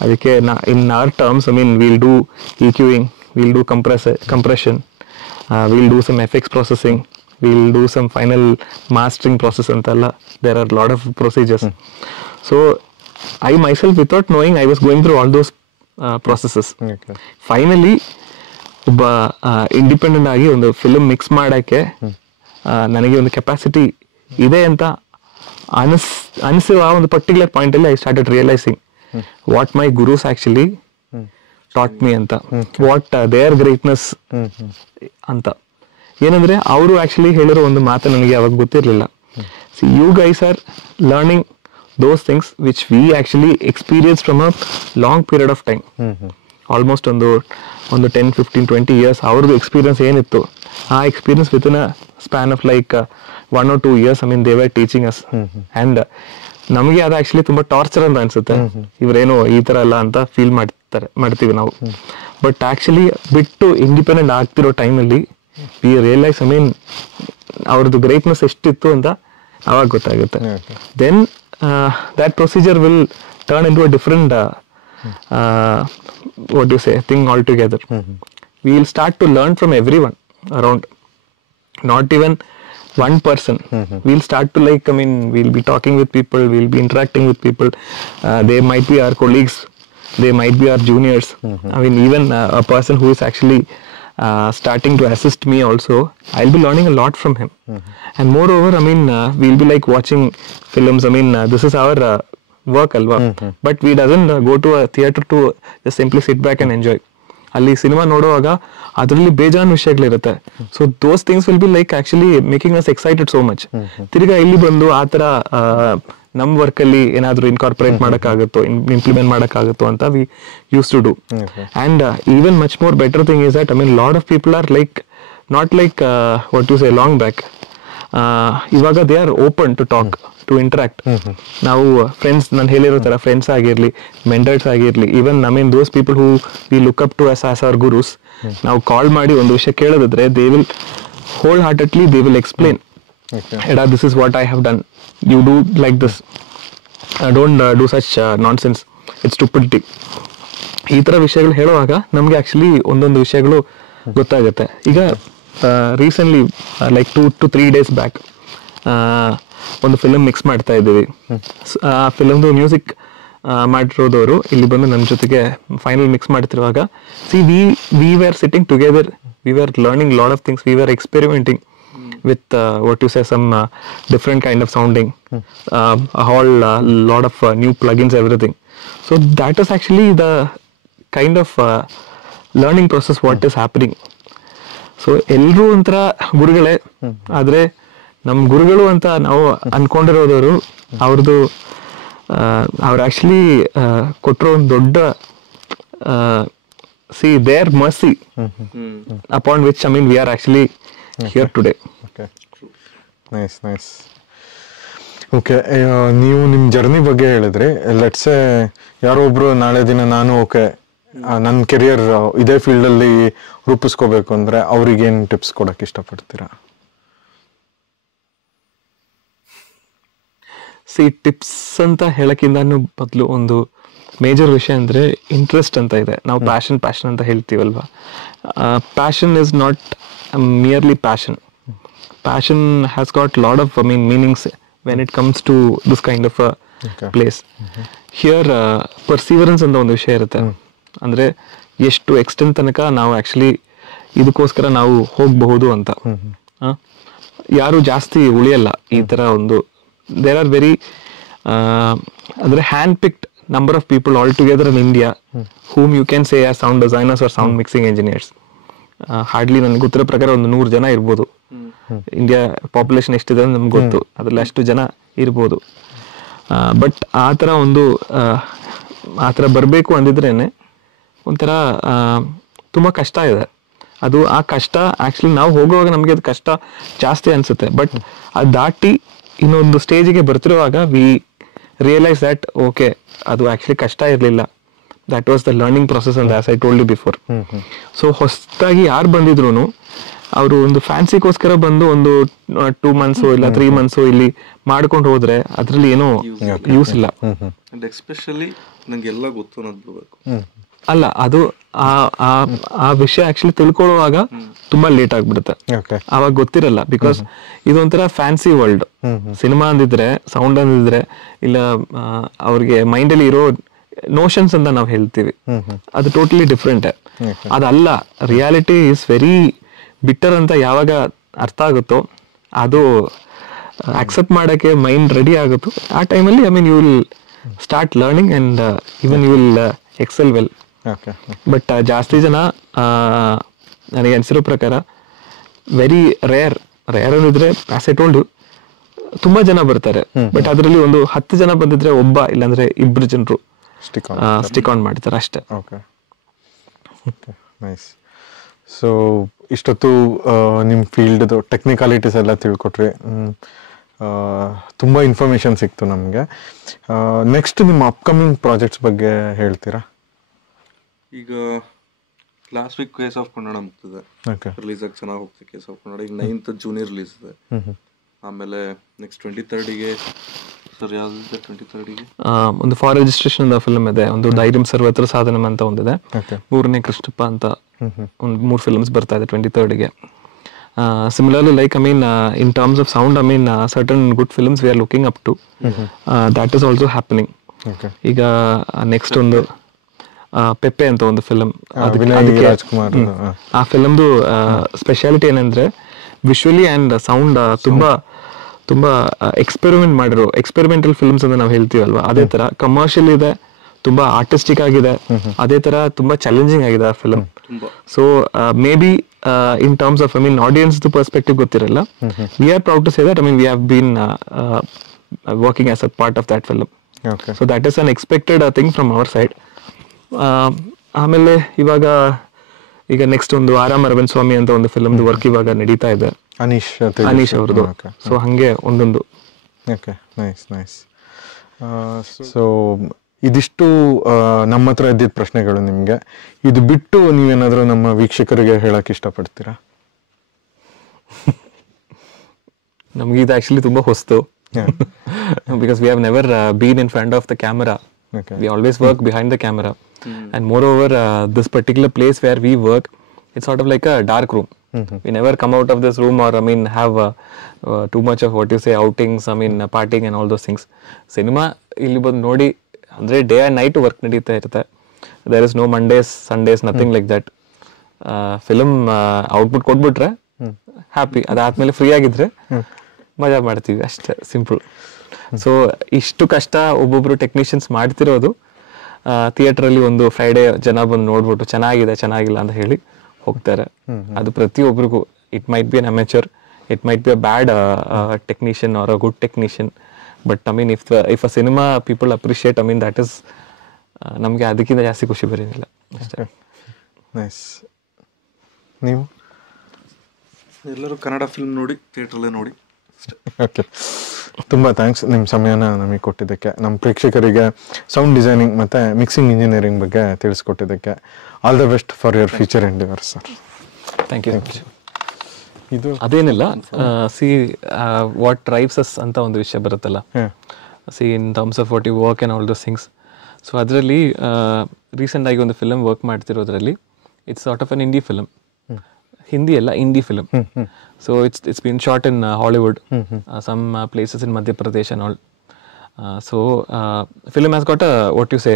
ಅದಕ್ಕೆ in our terms, I mean will do EQing, will do compression, will do some FX processing, will do some final mastering process ಅಂತೆಲ್ಲ. There are lot of procedures. So I myself, without knowing, I was going through all those processes. Finally ಒಬ್ಬ independent ಆಗಿ ಒಂದು film mix ಮಾಡೋಕ್ಕೆ ನನಗೆ ಒಂದು capacity ಇದೆ ಅಂತ ಅನಿಸುವ ಒಂದು ಪರ್ಟಿಕ್ಯುಲರ್ ಪಾಯಿಂಟಲ್ಲಿ I started realising what my gurus actually taught me ಅಂತ, ವಾಟ್ ದೇರ್ ಗ್ರೇಟ್ನೆಸ್ ಅಂತ. ಏನಂದ್ರೆ ಅವರು ಆ್ಯಕ್ಚುಲಿ ಹೇಳಿರೋ ಒಂದು ಮಾತು ನನಗೆ ಅವಾಗ ಗೊತ್ತಿರಲಿಲ್ಲ. You guys are learning those things which we actually experienced from a long period of time. Almost ಒಂದು 10, 15, 20 years ಅವ್ರದ್ದು ಎಕ್ಸ್ಪೀರಿಯನ್ಸ್ ಏನಿತ್ತು, ಆ experience with in a span of like 1 or 2 years, I mean they were teaching us. And ನಮಗೆ ಅದು actually ತುಂಬ torture ಅಂತ ಅನ್ಸುತ್ತೆ, ಇವರೇನು ಈ ಥರ ಎಲ್ಲ ಅಂತ ಫೀಲ್ ಮಾಡ್ತೀವಿ ನಾವು. ಬಟ್ ಆ್ಯಕ್ಚುಲಿ ಬಿಟ್ಟು ಇಂಡಿಪೆಂಡೆಂಟ್ ಆಗ್ತಿರೋ ಟೈಮಲ್ಲಿ ವಿ ರಿಯಲೈಸ್, ಐ ಮೀನ್ ಅವ್ರದ್ದು ಗ್ರೇಟ್ನೆಸ್ ಎಷ್ಟಿತ್ತು ಅಂತ ಅವಾಗ ಗೊತ್ತಾಗುತ್ತೆ. Then that procedure will turn into a different what do you say, thing altogether. We will start to learn from everyone around, not even one person. We'll start to like, I mean, we'll be talking with people, we'll be interacting with people. They might be our colleagues, they might be our juniors. I mean, even a person who is actually starting to assist me also, I'll be learning a lot from him. And moreover, I mean, we'll be like watching films. I mean, this is our work alva, but we doesn't go to a theater to just simply sit back and enjoy. ಅಲ್ಲಿ cinema ನೋಡುವಾಗ ಅದರಲ್ಲಿ ಬೇಜಾನ್ ವಿಷಯಗಳಿರುತ್ತೆ. So those things will be like actually making us excited so much. ತಿರ್ಗಾ ಇಲ್ಲಿ ಬಂದು ಆ ಥರ ನಮ್ಮ ವರ್ಕಲ್ಲಿ ಏನಾದರೂ ಇನ್ಕಾರ್ಪೊರೇಟ್ ಮಾಡೋಕ್ಕಾಗುತ್ತೋ, ಇಂಪ್ಲಿಮೆಂಟ್ ಮಾಡೋಕ್ಕಾಗುತ್ತೋ ಅಂತ we used to do. And even much more better thing is that, I mean, lot of people are like not like what you say long back. ಇವಾಗ they are open to talk, to interact. ನಾವು friends, ನಾನು ಹೇಳಿರೋ ಥರ friends ಆಗಿರಲಿ, mentors ಆಗಿರಲಿ, even I mean those people who we look up to as our gurus, ನಾವು call ಮಾಡಿ ಒಂದು ವಿಷಯ ಕೇಳೋದಿದ್ರೆ they will hole heartedly they will explain, ಎಡಾ this is what I have done, you do like this, don't do such nonsense, it's stupidity. ಈ ಥರ ವಿಷಯಗಳು ಹೇಳುವಾಗ ನಮಗೆ ಆ್ಯಕ್ಚುಲಿ ಒಂದೊಂದು ವಿಷಯಗಳು ಗೊತ್ತಾಗುತ್ತೆ. ಈಗ recently like 2 to 3 days back ಒಂದು ಫಿಲಮ್ ಮಿಕ್ಸ್ ಮಾಡ್ತಾ ಇದ್ದೀವಿ. ಆ ಫಿಲಮ್ದು ಮ್ಯೂಸಿಕ್ ಮಾಡಿರೋದವರು ಇಲ್ಲಿ ಬಂದು ನನ್ನ ಜೊತೆಗೆ ಫೈನಲ್ ಮಿಕ್ಸ್ ಮಾಡ್ತಿರುವಾಗ, we are sitting together, we are learning lot of things, we are experimenting with what you say, some different kind of sounding, a whole lot of new plugins, everything. So that is actually the kind of learning process what is happening. So ಎಲ್ಲರೂ ಒಂಥರ ಗುರುಗಳೇ, ಆದರೆ ನಮ್ಮ ಗುರುಗಳು ಅಂತ ನಾವು ಅನ್ಕೊಂಡಿರೋದವರು ಅವ್ರದ್ದು ಅವ್ರು ಆ್ಯಕ್ಚುಲಿ ಕೊಟ್ಟಿರೋ ಒಂದು ದೊಡ್ಡ there mercy upon which I mean we are actually here today. Nice. Okay, ನೀವು ನಿಮ್ಮ ಜರ್ನಿ ಬಗ್ಗೆ ಹೇಳಿದ್ರಿ. ಲೆಟ್ಸೆ ಯಾರೋ ಒಬ್ರು ನಾಳೆ ದಿನ ನಾನು ನನ್ನ ಕೆರಿಯರ್ ಇದೇ ಫೀಲ್ಡಲ್ಲಿ ರೂಪಿಸ್ಕೋಬೇಕು ಅಂದರೆ ಅವ್ರಿಗೇನು ಟಿಪ್ಸ್ ಕೊಡೋಕ್ಕೆ ಇಷ್ಟಪಡ್ತೀರಾ? ಟಿಪ್ಸ್ ಅಂತ ಹೇಳೋಕ್ಕಿಂತ ಬದಲು ಒಂದು ಮೇಜರ್ ವಿಷಯ ಅಂದರೆ ಇಂಟ್ರೆಸ್ಟ್ ಅಂತ ಇದೆ. ನಾವು ಪ್ಯಾಷನ್ ಅಂತ ಹೇಳ್ತೀವಲ್ವಾ. Passion is not merely passion. Passion has got lot of, I mean, meanings when it comes to this kind of a place. Here perseverance ಅಂತ ಒಂದು ವಿಷಯ ಇರುತ್ತೆ. ಅಂದರೆ ಎಷ್ಟು ಎಕ್ಸ್ಟೆಂಟ್ ತನಕ ನಾವು ಆ್ಯಕ್ಚುಲಿ ಇದಕ್ಕೋಸ್ಕರ ನಾವು ಹೋಗಬಹುದು ಅಂತ. ಯಾರು ಜಾಸ್ತಿ ಉಳಿಯಲ್ಲ ಈ ಥರ ಒಂದು. ದೇರ್ ಆರ್ ವೆರಿ ಅಂದರೆ hand picked number of people altogether in India whom you can say as sound designers are sound mixing engineers. Hardly ನನಗೆ ಗೊತ್ತಿರೋ ಪ್ರಕಾರ ಒಂದು 100 ಜನ ಇರ್ಬೋದು. ಇಂಡಿಯಾ ಪಾಪ್ಯುಲೇಷನ್ ಎಷ್ಟಿದೆ ಅಂತ ನಮ್ಗೆ ಗೊತ್ತು, ಅದರಲ್ಲಿ ಅಷ್ಟು ಜನ ಇರ್ಬೋದು. ಬಟ್ ಆ ಥರ ಬರಬೇಕು ಅಂದಿದ್ರೇನೆ ಒಂಥರ ತುಂಬ ಕಷ್ಟ ಇದೆ. ಅದು ಆ ಕಷ್ಟ ಆ್ಯಕ್ಚುಲಿ ನಾವು ಹೋಗುವಾಗ ನಮಗೆ ಅದು ಕಷ್ಟ ಜಾಸ್ತಿ ಅನಿಸುತ್ತೆ. ಬಟ್ ಅದು ದಾಟಿ ಇನ್ನೊಂದು ಸ್ಟೇಜಿಗೆ ಬರ್ತಿರುವಾಗ ವಿ ರಿಯಲೈಸ್ ದ್ಯಾಟ್ ಓಕೆ, ಅದು ಆ್ಯಕ್ಚುಲಿ ಕಷ್ಟ ಇರಲಿಲ್ಲ. That was the learning process ಅಂತ as I told you before. So ಹೊಸದಾಗಿ ಯಾರು ಬಂದಿದ್ರು ಅವರು ಒಂದು ಫ್ಯಾನ್ಸಿಗೋಸ್ಕರ ಬಂದು ಒಂದು 2 months ಇಲ್ಲ 3 months ಇಲ್ಲಿ ಮಾಡ್ಕೊಂಡು ಹೋದ್ರೆ ಅದರಲ್ಲಿ ಏನೋ ಯೂಸ್ ಇಲ್ಲ. ಎಸ್ಪೆಷಲಿ ನಂಗೆಲ್ಲ ಗೊತ್ತು ಅನ್ನೋದು ಬಿಡಬೇಕು ಅಲ್ಲ, ಅದು ಆ ವಿಷಯ ಆಕ್ಚುಲಿ ತಿಳ್ಕೊಳ್ಳುವಾಗ ತುಂಬಾ ಲೇಟ್ ಆಗ್ಬಿಡುತ್ತೆ. ಅವಾಗ ಗೊತ್ತಿರಲ್ಲ. ಬಿಕಾಸ್ ಇದೊಂಥರ ಫ್ಯಾನ್ಸಿ ವರ್ಲ್ಡ್. ಸಿನಿಮಾ ಅಂದಿದ್ರೆ, ಸೌಂಡ್ ಅಂದಿದ್ರೆ, ಇಲ್ಲ ಅವ್ರಿಗೆ ಮೈಂಡಲ್ಲಿ ಇರೋ ನೋಷನ್ಸ್ ಅಂತ ನಾವು ಹೇಳ್ತೀವಿ, ಅದು ಟೋಟಲಿ ಡಿಫ್ರೆಂಟ್. ಅದಲ್ಲ, ರಿಯಾಲಿಟಿ ಇಸ್ ವೆರಿ ಬಿಟ್ಟರ್ ಅಂತ ಯಾವಾಗ ಅರ್ಥ ಆಗುತ್ತೋ, ಅದು ಅಕ್ಸೆಪ್ಟ್ ಮಾಡೋಕ್ಕೆ ಮೈಂಡ್ ರೆಡಿ ಆಗುತ್ತೋ, ಆ ಟೈಮಲ್ಲಿ I mean you will start learning and even you will excel well. But ಜಾಸ್ತಿ ಜನ ನನಗೆ ಅನಿಸಿರೋ ಪ್ರಕಾರ ವೆರಿ ರೇರ್ ಅಂದಿದ್ರೆ ಆಸ್ ಐ ಟೋಲ್ಡ್ ಯು ತುಂಬ ಜನ ಬರ್ತಾರೆ. ಬಟ್ ಅದರಲ್ಲಿ ಒಂದು 10 ಜನ ಬಂದಿದ್ರೆ ಒಬ್ಬ ಇಲ್ಲಾಂದ್ರೆ 2 ಜನರು ಸ್ಟಿಕ್ ಆನ್ ಮಾಡ್ತಾರೆ ಅಷ್ಟೇ. ನೈಸ್. ಸೊ ಇಷ್ಟೊತ್ತು ನಿಮ್ಮ ಫೀಲ್ಡ್ದು ಟೆಕ್ನಿಕಾಲಿಟೀಸ್ ಎಲ್ಲ ತಿಳ್ಕೊಟ್ರಿ, ತುಂಬ ಇನ್ಫಾರ್ಮೇಷನ್ ಸಿಕ್ತು ನಮಗೆ. ನೆಕ್ಸ್ಟ್ ನಿಮ್ಮ ಅಪ್ಕಮಿಂಗ್ ಪ್ರಾಜೆಕ್ಟ್ಸ್ ಬಗ್ಗೆ ಹೇಳ್ತೀರಾ? ಈಗ last week case of Kannada ಮುಗ್ತಿದೆ, ರಿಲೀಸ್ ಆಗಿ ಚೆನ್ನಾಗಿ ಹೋಗ್ತಿದೆ ಕೇಸ್ ಆಫ್ ಕನ್ನಡ. ಈಗ 9th June ರಿಲೀಸ್ ಇದೆ. ಆಮೇಲೆ ನೆಕ್ಸ್ಟ್ 23rd ಸರ್ ಯಾವ್ದಿದೆ? 23rd ಒಂದು ಫಾರ್ ರಿಜಿಸ್ಟ್ರೇಷನ್ ಫಿಲ್ಮ್ ಇದೆ, ಒಂದು ಧೈರ್ಯಂ ಸರ್ವತ್ರ ಸಾಧನಂ ಅಂತ ಒಂದಿದೆ, 3ನೇ ಕೃಷ್ಣಪ್ಪ ಅಂತ ಒಂದು 3 ಫಿಲ್ಮ್ಸ್ ಬರ್ತಾ ಇದೆ 23rd. Similarly, like I mean, in terms of sound, I mean, certain good films we are looking up to. That is also happening. Okay. ಈಗ ನೆಕ್ಸ್ಟ್ ಒಂದು ಪೆಪ್ಪೆ ಅಂತ ಒಂದು ಫಿಲಮ್, ವಿನಯ್ ರಾಜ್ಕುಮಾರ್ ಆ ಫಿಲಮ್ದು ಸ್ಪೆಷಾಲಿಟಿ ಏನಂದ್ರೆ ವಿಶ್ವಲಿ ಆ್ಯಂಡ್ ಸೌಂಡ್ ತುಂಬಾ ಎಕ್ಸ್ಪೆರಿಮೆಂಟ್ ಮಾಡಿರೋ ಎಕ್ಸ್ಪೆರಿಮೆಂಟಲ್ ಫಿಲ್ಮ್ಸ್ ಅಂತ ನಾವು ಹೇಳ್ತೀವಲ್ವಾ, ಅದೇ ತರ ಕಮರ್ಷಿಯಲ್ ಇದೆ, ತುಂಬಾ ಆರ್ಟಿಸ್ಟಿಕ್ ಆಗಿದೆ, ಅದೇ ತರ ತುಂಬಾ ಚಾಲೆಂಜಿಂಗ್ ಆಗಿದೆ ಆ film. So maybe in terms of I mean audience perspective ಗೊತ್ತಿರಲ್ಲ, we are proud to say that I mean we have been working as a part of that film. Okay. So that is unexpected thing from our side. ಆಮೇಲೆ ಈಗ next ಒಂದು ಆರಾಮ್ ಅರವಿಂದ್ ಸ್ವಾಮಿ ಅಂತ ಒಂದು ಫಿಲಮ್ದು work ಇವಾಗ ನಡೀತಾ ಇದೆ, ಅನೀಶ್ ಅವ್ರದ್ದು. ಸೊ ಹಂಗೆ ಒಂದೊಂದು. Okay, nice. ಸೊ ಇದಿಷ್ಟು ನಮ್ಮ ಹತ್ರ ಇದ್ದಿದ್ದ ಪ್ರಶ್ನೆಗಳು ನಿಮಗೆ. ಇದು ಬಿಟ್ಟು ನೀವೇನಾದರೂ ನಮ್ಮ ವೀಕ್ಷಕರಿಗೆ ಹೇಳಕ್ಕೆ ಇಷ್ಟಪಡ್ತೀರಾ? ನಮ್ಗೆ ಇದು ಆಕ್ಚುಲಿ ತುಂಬಾ ಹೊಸ್ತು, because we have never been in front of the camera. Okay. We always work behind the camera. And moreover, this particular place where we work, it's sort of like a dark room. We never come out of this room or I mean have too much of what you say outings, I mean partying and all those things. Cinema ಇಲ್ಲಿ ಬಂದು ನೋಡಿ ಅಂದರೆ day and night work ನಡೀತಾ ಇರುತ್ತೆ. There is no Mondays Sundays nothing like that. Film output ಕೊಟ್ಬಿಟ್ರೆ happy, ಅದಾದ್ಮೇಲೆ free ಆಗಿದ್ರೆ ಮಜಾ ಮಾಡ್ತೀವಿ ಅಷ್ಟೇ, ಸಿಂಪಲ್. ಸೊ ಇಷ್ಟು ಕಷ್ಟ ಒಬ್ಬೊಬ್ರು ಟೆಕ್ನಿಷಿಯನ್ಸ್ ಮಾಡ್ತಿರೋದು ಥಿಯೇಟ್ರಲ್ಲಿ ಒಂದು ಫ್ರೈಡೇ ಜನ ಬಂದು ನೋಡ್ಬಿಟ್ಟು ಚೆನ್ನಾಗಿಲ್ಲ ಅಂತ ಹೇಳಿ ಹೋಗ್ತಾರೆ. ಅದು ಪ್ರತಿಯೊಬ್ಬರಿಗೂ it might be an amateur, it might be a bad technician or a good technician, but I mean if a cinema people appreciate, I mean that is ನಮಗೆ ಅದಕ್ಕಿಂತ ಜಾಸ್ತಿ ಖುಷಿ ಬರೋದಿಲ್ಲ ಅಷ್ಟೇ. ನೈಸ್. ನೀವು ಎಲ್ಲರೂ ಕನ್ನಡ ಫಿಲ್ಮ್ ನೋಡಿ ಥಿಯೇಟ್ರಲ್ಲೇ ನೋಡಿ. ಓಕೆ, ತುಂಬ ಥ್ಯಾಂಕ್ಸ್ ನಿಮ್ಮ ಸಮಯನ ನಮಗೆ ಕೊಟ್ಟಿದ್ದಕ್ಕೆ, ನಮ್ಮ ಪ್ರೇಕ್ಷಕರಿಗೆ ಸೌಂಡ್ ಡಿಸೈನಿಂಗ್ ಮತ್ತು ಮಿಕ್ಸಿಂಗ್ ಇಂಜಿನಿಯರಿಂಗ್ ಬಗ್ಗೆ ತಿಳಿಸ್ಕೊಟ್ಟಿದ್ದಕ್ಕೆ. All the best for your future endeavours sir. Thank you. ಇದು ಅದೇನಿಲ್ಲ, ಸಿ ವಾಟ್ ಡ್ರೈವ್ಸ್ ಅಸ್ ಅಂತ ಒಂದು ವಿಷಯ ಬರುತ್ತಲ್ಲ, see in terms of what you work and all those things. So ಅದರಲ್ಲಿ ರೀಸೆಂಟಾಗಿ ಒಂದು ಫಿಲಮ್ ವರ್ಕ್ ಮಾಡ್ತಿರೋದ್ರಲ್ಲಿ it's sort of an indie film, Hindi ಅಲ್ಲ indie film. So it's been shot in Hollywood, some places in Madhya Pradesh and all. So film has got a what you say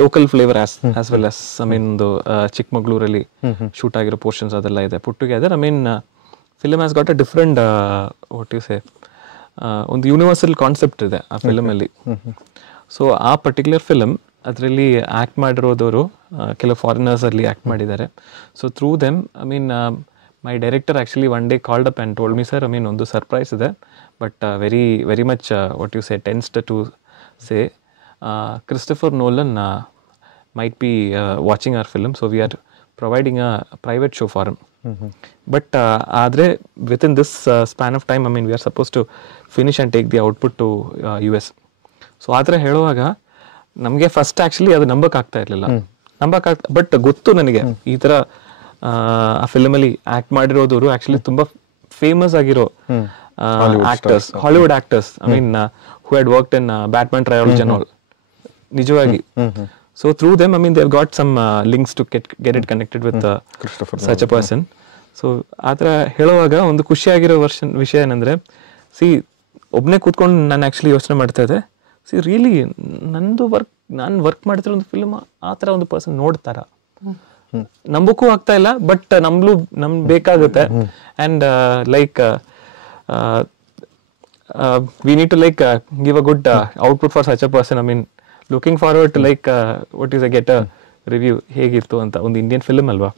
local flavour as well as I mean ಒಂದು ಚಿಕ್ಕಮಗಳೂರಲ್ಲಿ shoot ಆಗಿರೋ portions ಅದೆಲ್ಲ ಇದೆ put together. I mean film has got a different what you say ಒಂದು universal concept ಇದೆ ಆ ಫಿಲಮಲ್ಲಿ. So ಆ ಪರ್ಟಿಕ್ಯುಲರ್ ಫಿಲಮ್ ಅದರಲ್ಲಿ ಆ್ಯಕ್ಟ್ ಮಾಡಿರೋದವರು ಕೆಲವು ಫಾರಿನರ್ಸ್ ಅಲ್ಲಿ ಆ್ಯಕ್ಟ್ ಮಾಡಿದ್ದಾರೆ. So through them I mean my director actually one day called up and told me sir, I mean ಒಂದು ಸರ್ಪ್ರೈಸ್ ಇದೆ, but very much what you say tensed to say Christopher Nolan might be watching our film, so we are providing a private show for him. But ಆದರೆ within this span of time, I mean we are supposed to finish and take the output to US. So ಆ ಥರ ಹೇಳುವಾಗ ನಮಗೆ first actually ಅದು ನಂಬಕ್ಕಾಗ್ತಾ ಇರಲಿಲ್ಲ, but ಗೊತ್ತು ನನಗೆ ಈ ಥರ ಆ ಫಿಲಮಲ್ಲಿ ಆ್ಯಕ್ಟ್ ಮಾಡಿರೋದವರು ಆ್ಯಕ್ಚುಲಿ ತುಂಬ ಫೇಮಸ್ ಆಗಿರೋ actors, Hollywood actors, I mean who had worked in Batman trilogy and all, ನಿಜವಾಗಿ. So through them I mean they have got some links to get it connected with such a person. So ಆ ಥರ ಹೇಳುವಾಗ ಒಂದು ಖುಷಿಯಾಗಿರೋ ವಿಷಯ ಏನಂದರೆ, C ಒಬ್ಬನೇ ಕೂತ್ಕೊಂಡು ನಾನು ಆ್ಯಕ್ಚುಲಿ ಯೋಚನೆ ಮಾಡ್ತಾ ಇದ್ದೆ, ಸಿ ರಿಯಲಿ ನಂದು ನಾನು ವರ್ಕ್ ಮಾಡ್ತಿರೋ ಒಂದು ಫಿಲ್ಮ್ ಆ ಥರ ಒಂದು ಪರ್ಸನ್ ನೋಡ್ತಾರ, ನಂಬಕ್ಕೂ ಆಗ್ತಾ ಇಲ್ಲ, ಬಟ್ ನಮ್ಗೆ ಬೇಕಾಗುತ್ತೆ. And like we need to like give a good output for such a person. I mean looking forward to like what is a get a review ಹೇಗಿತ್ತು ಅಂತ. ಒಂದು ಇಂಡಿಯನ್ ಫಿಲ್ಮ್ ಅಲ್ವಾ,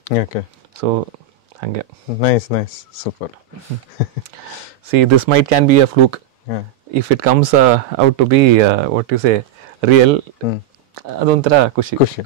ಸೊ ಹಂಗೆ. Nice super. See, this can be a fluke. If it comes out to be what you say real, ಅದೊಂಥರ ಖುಷಿ. Okay.